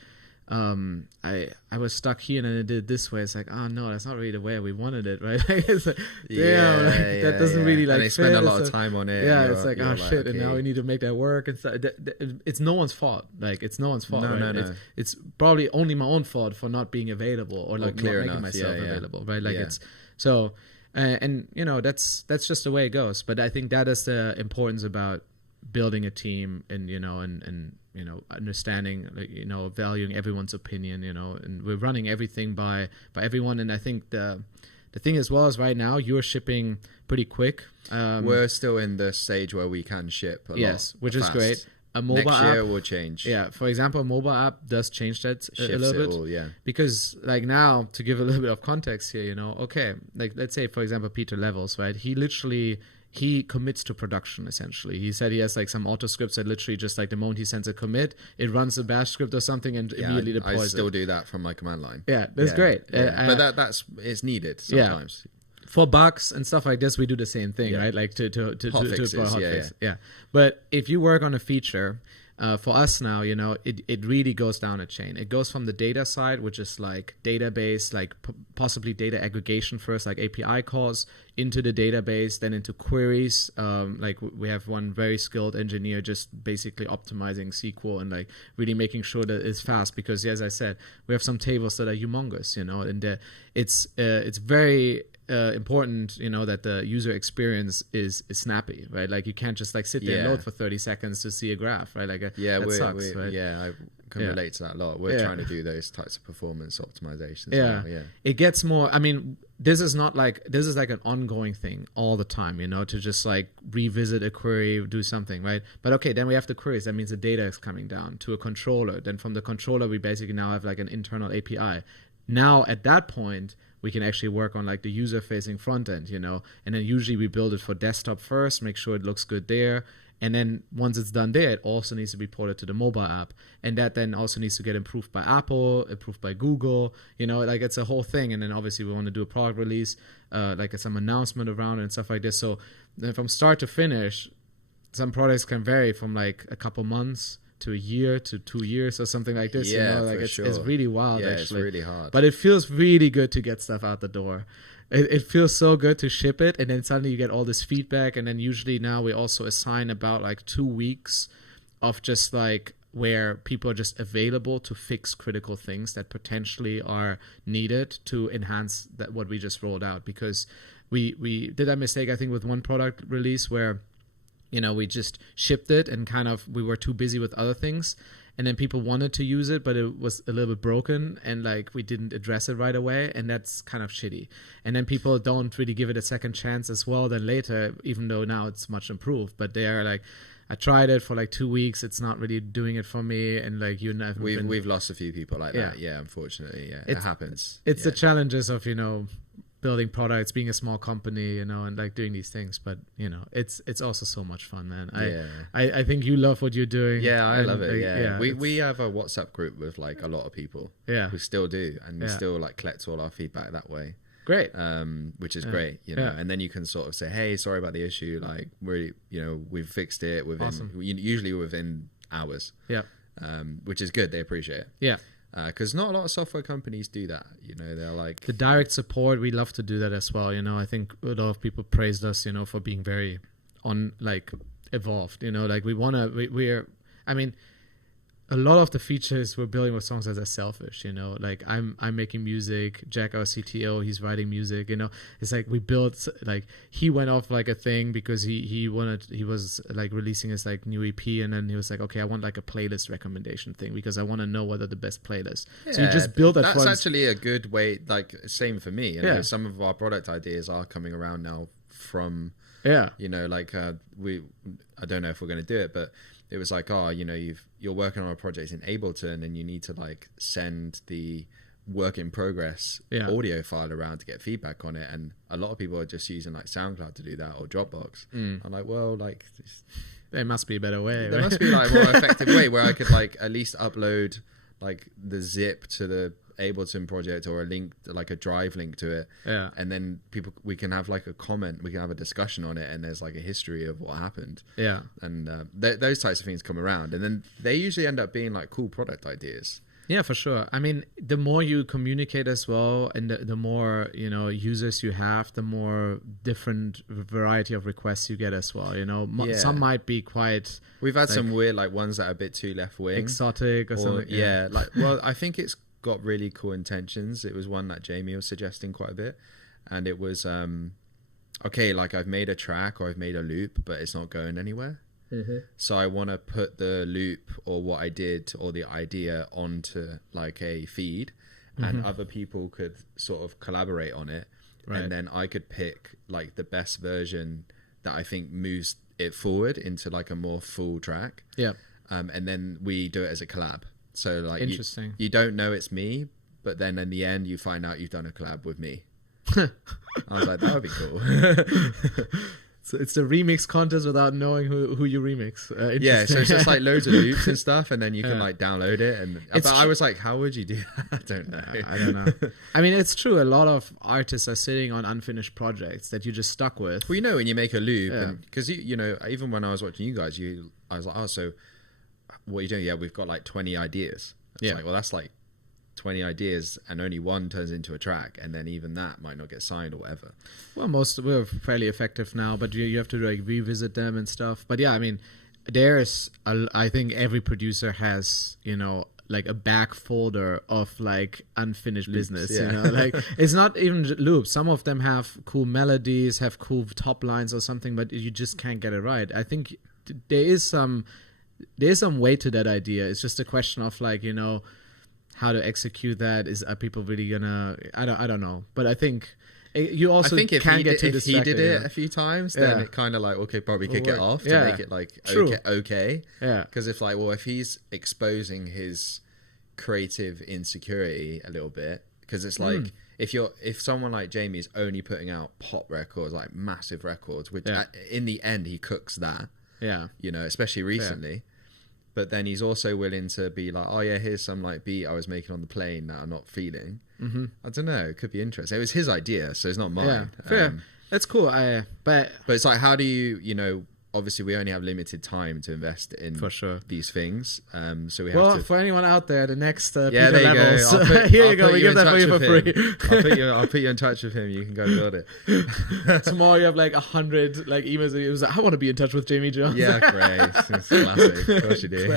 was stuck here and then I did it this way. It's like, oh no, that's not really the way we wanted it, right? It's like, that doesn't really like. And they spend a lot of time on it. It's like, oh shit, okay. And now we need to make that work. And so it's no one's fault. Like, it's no one's fault. No. It's probably only my own fault for not being available or like not making myself available, right? Like it's so, and you know, that's just the way it goes. But I think that is the importance about building a team, and you know, and you know, understanding, you know, valuing everyone's opinion, you know, and we're running everything by everyone. And I think the thing as well is right now you're shipping pretty quick. We're still in the stage where we can ship a lot which fast. is great. A mobile next year app will change. For example, a mobile app does change that a little bit. All, because like now, to give a little bit of context here, you know, okay, like let's say for example Peter Levels, right? He commits to production, essentially. He said he has like some auto scripts that literally just like the moment he sends a commit, it runs a bash script or something and immediately deploys it. I still do that from my command line. That's great. But it's needed sometimes. For bugs and stuff like this, we do the same thing, right? Like to hotfix. But if you work on a feature, for us now, you know, it really goes down a chain. It goes from the data side, which is like database, like possibly data aggregation first, like API calls, into the database, then into queries. Like we have one very skilled engineer just basically optimizing SQL and like really making sure that it's fast, because as I said, we have some tables that are humongous, you know, and it's very important, you know, that the user experience is snappy, right? Like you can't just like sit there and load for 30 seconds to see a graph, right? Like that sucks, right? I can relate to that a lot. We're trying to do those types of performance optimizations. Now. It gets more. I mean, this is like an ongoing thing all the time, you know, to just like revisit a query, do something, right? But okay, then we have the queries. That means the data is coming down to a controller. Then from the controller, we basically now have like an internal API. Now at that point, we can actually work on like the user-facing front end, you know, and then usually we build it for desktop first, make sure it looks good there. And then once it's done there, it also needs to be ported to the mobile app. And that then also needs to get improved by Apple, improved by Google, you know, like it's a whole thing. And then obviously we want to do a product release, like some announcement around it and stuff like this. So then from start to finish, some products can vary from like a couple months to a year to 2 years or something like this. Yeah, like for it's sure. really wild. Yeah, actually, it's really hard. but it feels really good to get stuff out the door. It feels so good to ship it, and then suddenly you get all this feedback, and then usually now we also assign about like 2 weeks of just like where people are just available to fix critical things that potentially are needed to enhance that what we just rolled out. Because we did that mistake, I think, with one product release where, you know, we just shipped it and kind of we were too busy with other things, and then people wanted to use it, but it was a little bit broken, and like we didn't address it right away, and that's kind of shitty. And then people don't really give it a second chance as well then later, even though now it's much improved. But they are like, I tried it for like 2 weeks, it's not really doing it for me, and like we've lost a few people like that. Yeah, unfortunately, yeah, it happens. It's the challenges of, you know, building products, being a small company, you know, and like doing these things. But you know, it's also so much fun, man. I think you love what you're doing. Yeah, I love it. Like, we have a WhatsApp group with like a lot of people. Yeah, we still do, and we still like collect all our feedback that way. Great. Which is great, you know. And then you can sort of say, hey, sorry about the issue, like we've fixed it within usually within hours. Yeah. Which is good. They appreciate it. Yeah. Because not a lot of software companies do that, you know. They're like the direct support. We love to do that as well, you know. I think a lot of people praised us, you know, for being very evolved, you know. Like we're I mean, a lot of the features we're building with Songstats are selfish, you know. Like I'm making music, Jack, our CTO, he's writing music, you know. It's like we built, like he went off like a thing because he was like releasing his like new EP, and then he was like, okay, I want like a playlist recommendation thing because I want to know what are the best playlists. Yeah, so you just build that. That's actually a good way. Like same for me. You know, some of our product ideas are coming around now from you know, like I don't know if we're going to do it, but it was like, oh, you know, you're working on a project in Ableton and you need to like send the work in progress audio file around to get feedback on it, and a lot of people are just using like SoundCloud to do that or Dropbox. I'm like, well, like there must be a better way. There must be like a more effective way where I could like at least upload like the zip to the Ableton project or a link, like a drive link to it, and then we can have like a comment, we can have a discussion on it, and there's like a history of what happened, and those types of things come around, and then they usually end up being like cool product ideas. Yeah, for sure. I mean, the more you communicate as well, and the more, you know, users you have, the more different variety of requests you get as well. You know, some might be quite. We've had some weird like ones that are a bit too left wing, exotic or something. Yeah, like well, I think it's got really cool intentions. It was one that Jamie was suggesting quite a bit, and it was okay, like I've made a track or I've made a loop, but it's not going anywhere. So I want to put the loop or what I did or the idea onto like a feed, and other people could sort of collaborate on it, and then I could pick like the best version that I think moves it forward into like a more full track. And then we do it as a collab. So like interesting. You don't know it's me, but then in the end you find out you've done a collab with me. I was like, that would be cool. So it's a remix contest without knowing who you remix. Yeah, so it's just like loads of loops and stuff, and then you can like download it. And I was like, how would you do that? I don't know. I don't know. I mean, it's true. A lot of artists are sitting on unfinished projects that you just stuck with. Well, you know, when you make a loop, because you know, even when I was watching you guys, I was like, oh, so what are you doing? Yeah, we've got like 20 ideas. It's like, well, that's like 20 ideas and only one turns into a track, and then even that might not get signed or whatever. Well, we're fairly effective now, but you have to like revisit them and stuff. But yeah, I mean, I think every producer has, you know, like a back folder of like unfinished loops, business, you know, like it's not even loops. Some of them have cool melodies, have cool top lines or something, but you just can't get it right. I think there's some way to that idea. It's just a question of like, you know, how to execute that. Are people really gonna? I don't know. But I think you also if can't get too distracted. If he did it a few times, then it kind of like, okay, probably could get off to make it like okay. Yeah. Because if he's exposing his creative insecurity a little bit, because it's like if someone like Jamie is only putting out pop records, like massive records, which in the end he cooks that. Yeah. You know, especially recently. But then he's also willing to be like, oh yeah, here's some like beat I was making on the plane that I'm not feeling. I don't know. It could be interesting. It was his idea, so it's not mine. Yeah, fair. That's cool. But it's like, how do you know, obviously we only have limited time to invest in For sure. these things. So we have Well, to. for anyone out there, the next Yeah, there you levels, go. here I'll you go. put We you give in that for you touch for with free. him. I'll put you in touch with him. You can go build it. Tomorrow you have like 100 like emails. It was like, I want to be in touch with Jamie Jones. Yeah, great. It's classic. Of course you do.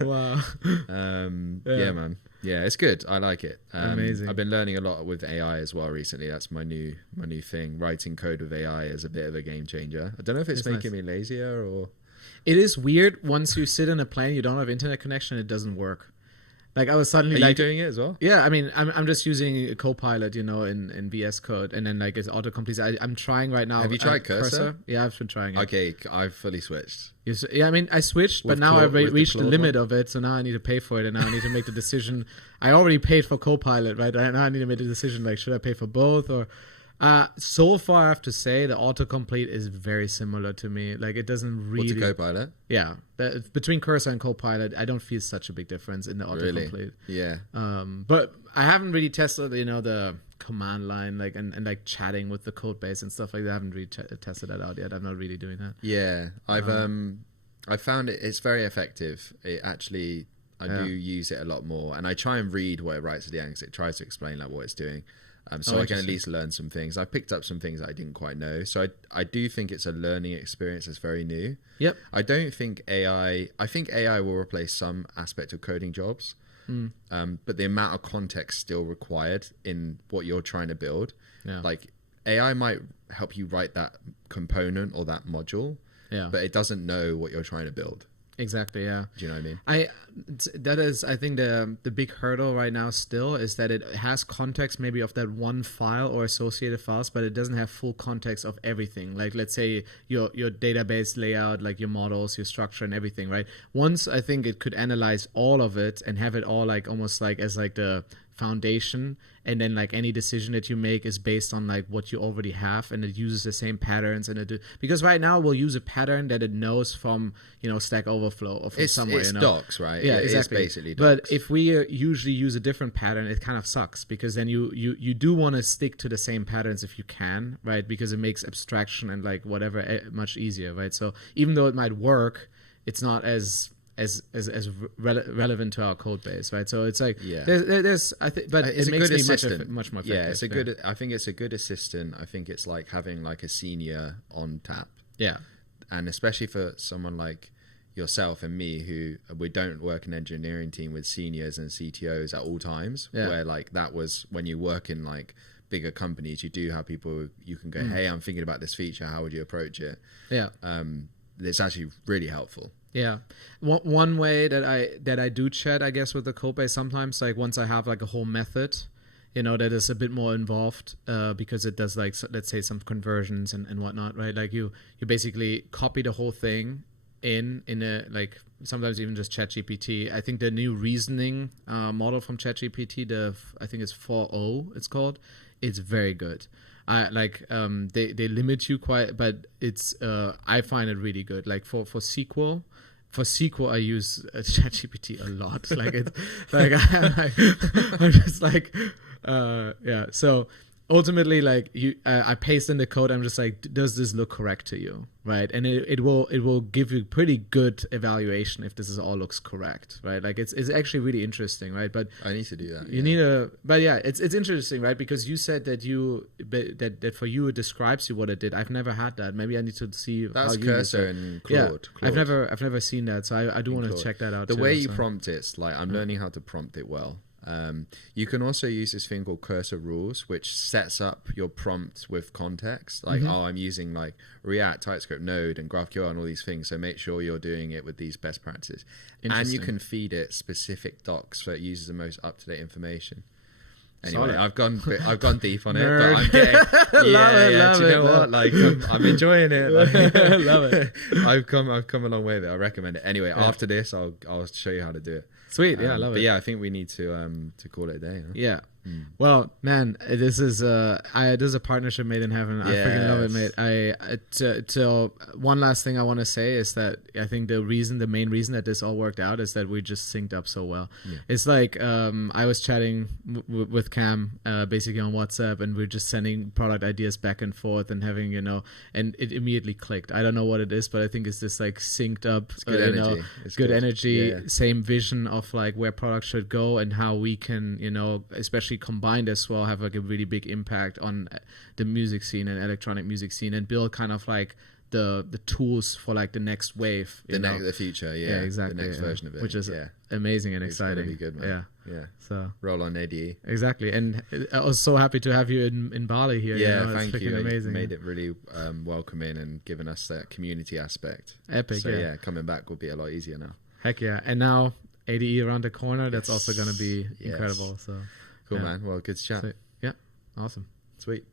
Wow. Yeah, man. Yeah, it's good. I like it. Amazing. I've been learning a lot with AI as well recently. That's my new thing. Writing code with AI is a bit of a game changer. I don't know if it's making me lazier or. It is weird once you sit in a plane, you don't have internet connection, it doesn't work. Like I was suddenly Are you doing it as well? Yeah, I mean, I'm just using a Copilot, in VS Code, and then like it's autocomplete. I'm trying right now. Have you tried Cursor? Yeah, I've been trying it. Okay, I've fully switched. Yeah, I mean, I switched, but now I've reached the limit of it, so now I need to pay for it, and now I need to make the decision. I already paid for Copilot, right? Now I need to make the decision, like, should I pay for both or... so far, I have to say the autocomplete is very similar to me. Like it doesn't really. What's a Copilot? Yeah, between Cursor and Copilot, I don't feel such a big difference in the autocomplete. Really? Yeah. But I haven't really tested, the command line, like and like chatting with the code base and stuff like that. I haven't really tested that out yet. I'm not really doing that. Yeah, I found it's very effective. It actually, I do use it a lot more, and I try and read what it writes at the end because it tries to explain like what it's doing. So I can at least learn some things. I picked up some things that I didn't quite know. So I do think it's a learning experience that's very new. Yep. I think AI will replace some aspect of coding jobs. But the amount of context still required in what you're trying to build. Yeah. Like AI might help you write that component or that module. Yeah. But it doesn't know what you're trying to build. Exactly. Yeah. Do you know what I mean? That is, I think the big hurdle right now still is that it has context maybe of that one file or associated files, but it doesn't have full context of everything. Like let's say your database layout, like your models, your structure and everything, right? Once I think it could analyze all of it and have it all like almost like as like the foundation, and then like any decision that you make is based on like what you already have, and it uses the same patterns, and because right now we'll use a pattern that it knows from Stack Overflow or from somewhere. It's docs, right? Yeah, exactly. It's basically docs. But if we usually use a different pattern, it kind of sucks, because then you do want to stick to the same patterns if you can, right? Because it makes abstraction and like whatever much easier, right? So even though it might work, it's not as relevant to our code base, right? So it's like there's I think, but it's it makes me much more effective. Yeah, it's a good. I think it's a good assistant. I think it's like having like a senior on tap. Yeah, and especially for someone like yourself and me, who we don't work in an engineering team with seniors and CTOs at all times. Yeah. Where like that was when you work in like bigger companies, you do have people you can go, hey, I'm thinking about this feature. How would you approach it? Yeah, it's actually really helpful. Yeah, one way that I do chat, I guess, with the code base sometimes, like once I have like a whole method, that is a bit more involved, because it does like, let's say, some conversions and whatnot, right? Like you basically copy the whole thing in a, like, sometimes even just ChatGPT. I think the new reasoning model from ChatGPT, I think it's 4.0 it's called, it's very good. They limit you quite, but it's I find it really good. Like for SQL. For SQL, I use ChatGPT a lot. Like it's like I'm just like yeah. So ultimately, like I paste in the code. I'm just like, does this look correct to you, right? And it will give you pretty good evaluation if this all looks correct, right? Like it's actually really interesting, right? But I need to do that. You need but yeah, it's interesting, right? Because you said that that for you it describes you what it did. I've never had that. Maybe I need to see that's how you Cursor and Claude. Yeah, I've never seen that, so I do want to check that out. The way you prompt it's like I'm learning how to prompt it well. You can also use this thing called Cursor rules, which sets up your prompt with context. Like, I'm using like React, TypeScript, Node, and GraphQL and all these things. So make sure you're doing it with these best practices. And you can feed it specific docs so it uses the most up-to-date information. Anyway, I've gone deep on it, but I'm getting do you know what? Like I'm enjoying it. Like, love it. I've come a long way there. I recommend it. Anyway, after this, I'll show you how to do it. Sweet, yeah, I love it. But yeah, I think we need to call it a day. Huh? Yeah, Well, man, this is a partnership made in heaven. I freaking love it, mate. So one last thing I want to say is that I think the main reason that this all worked out is that we just synced up so well. Yeah. It's like I was chatting with Cam basically on WhatsApp, and we're just sending product ideas back and forth and having, and it immediately clicked. I don't know what it is, but I think it's this like synced up, good energy, same vision of like where products should go and how we can, especially combined as well, have like a really big impact on the music scene and electronic music scene, and build kind of like the tools for like the next wave, the future, exactly, the next version of it, which is amazing and exciting. It's gonna be good, man. Yeah. So roll on, ADE. Exactly, and I was so happy to have you in Bali here. Yeah, thank you. Amazing. Made it really welcoming and given us that community aspect. Epic. So coming back will be a lot easier now. Heck yeah, and now ADE around the corner. That's also going to be incredible. So cool, man. Well, good to chat. So, awesome. Sweet.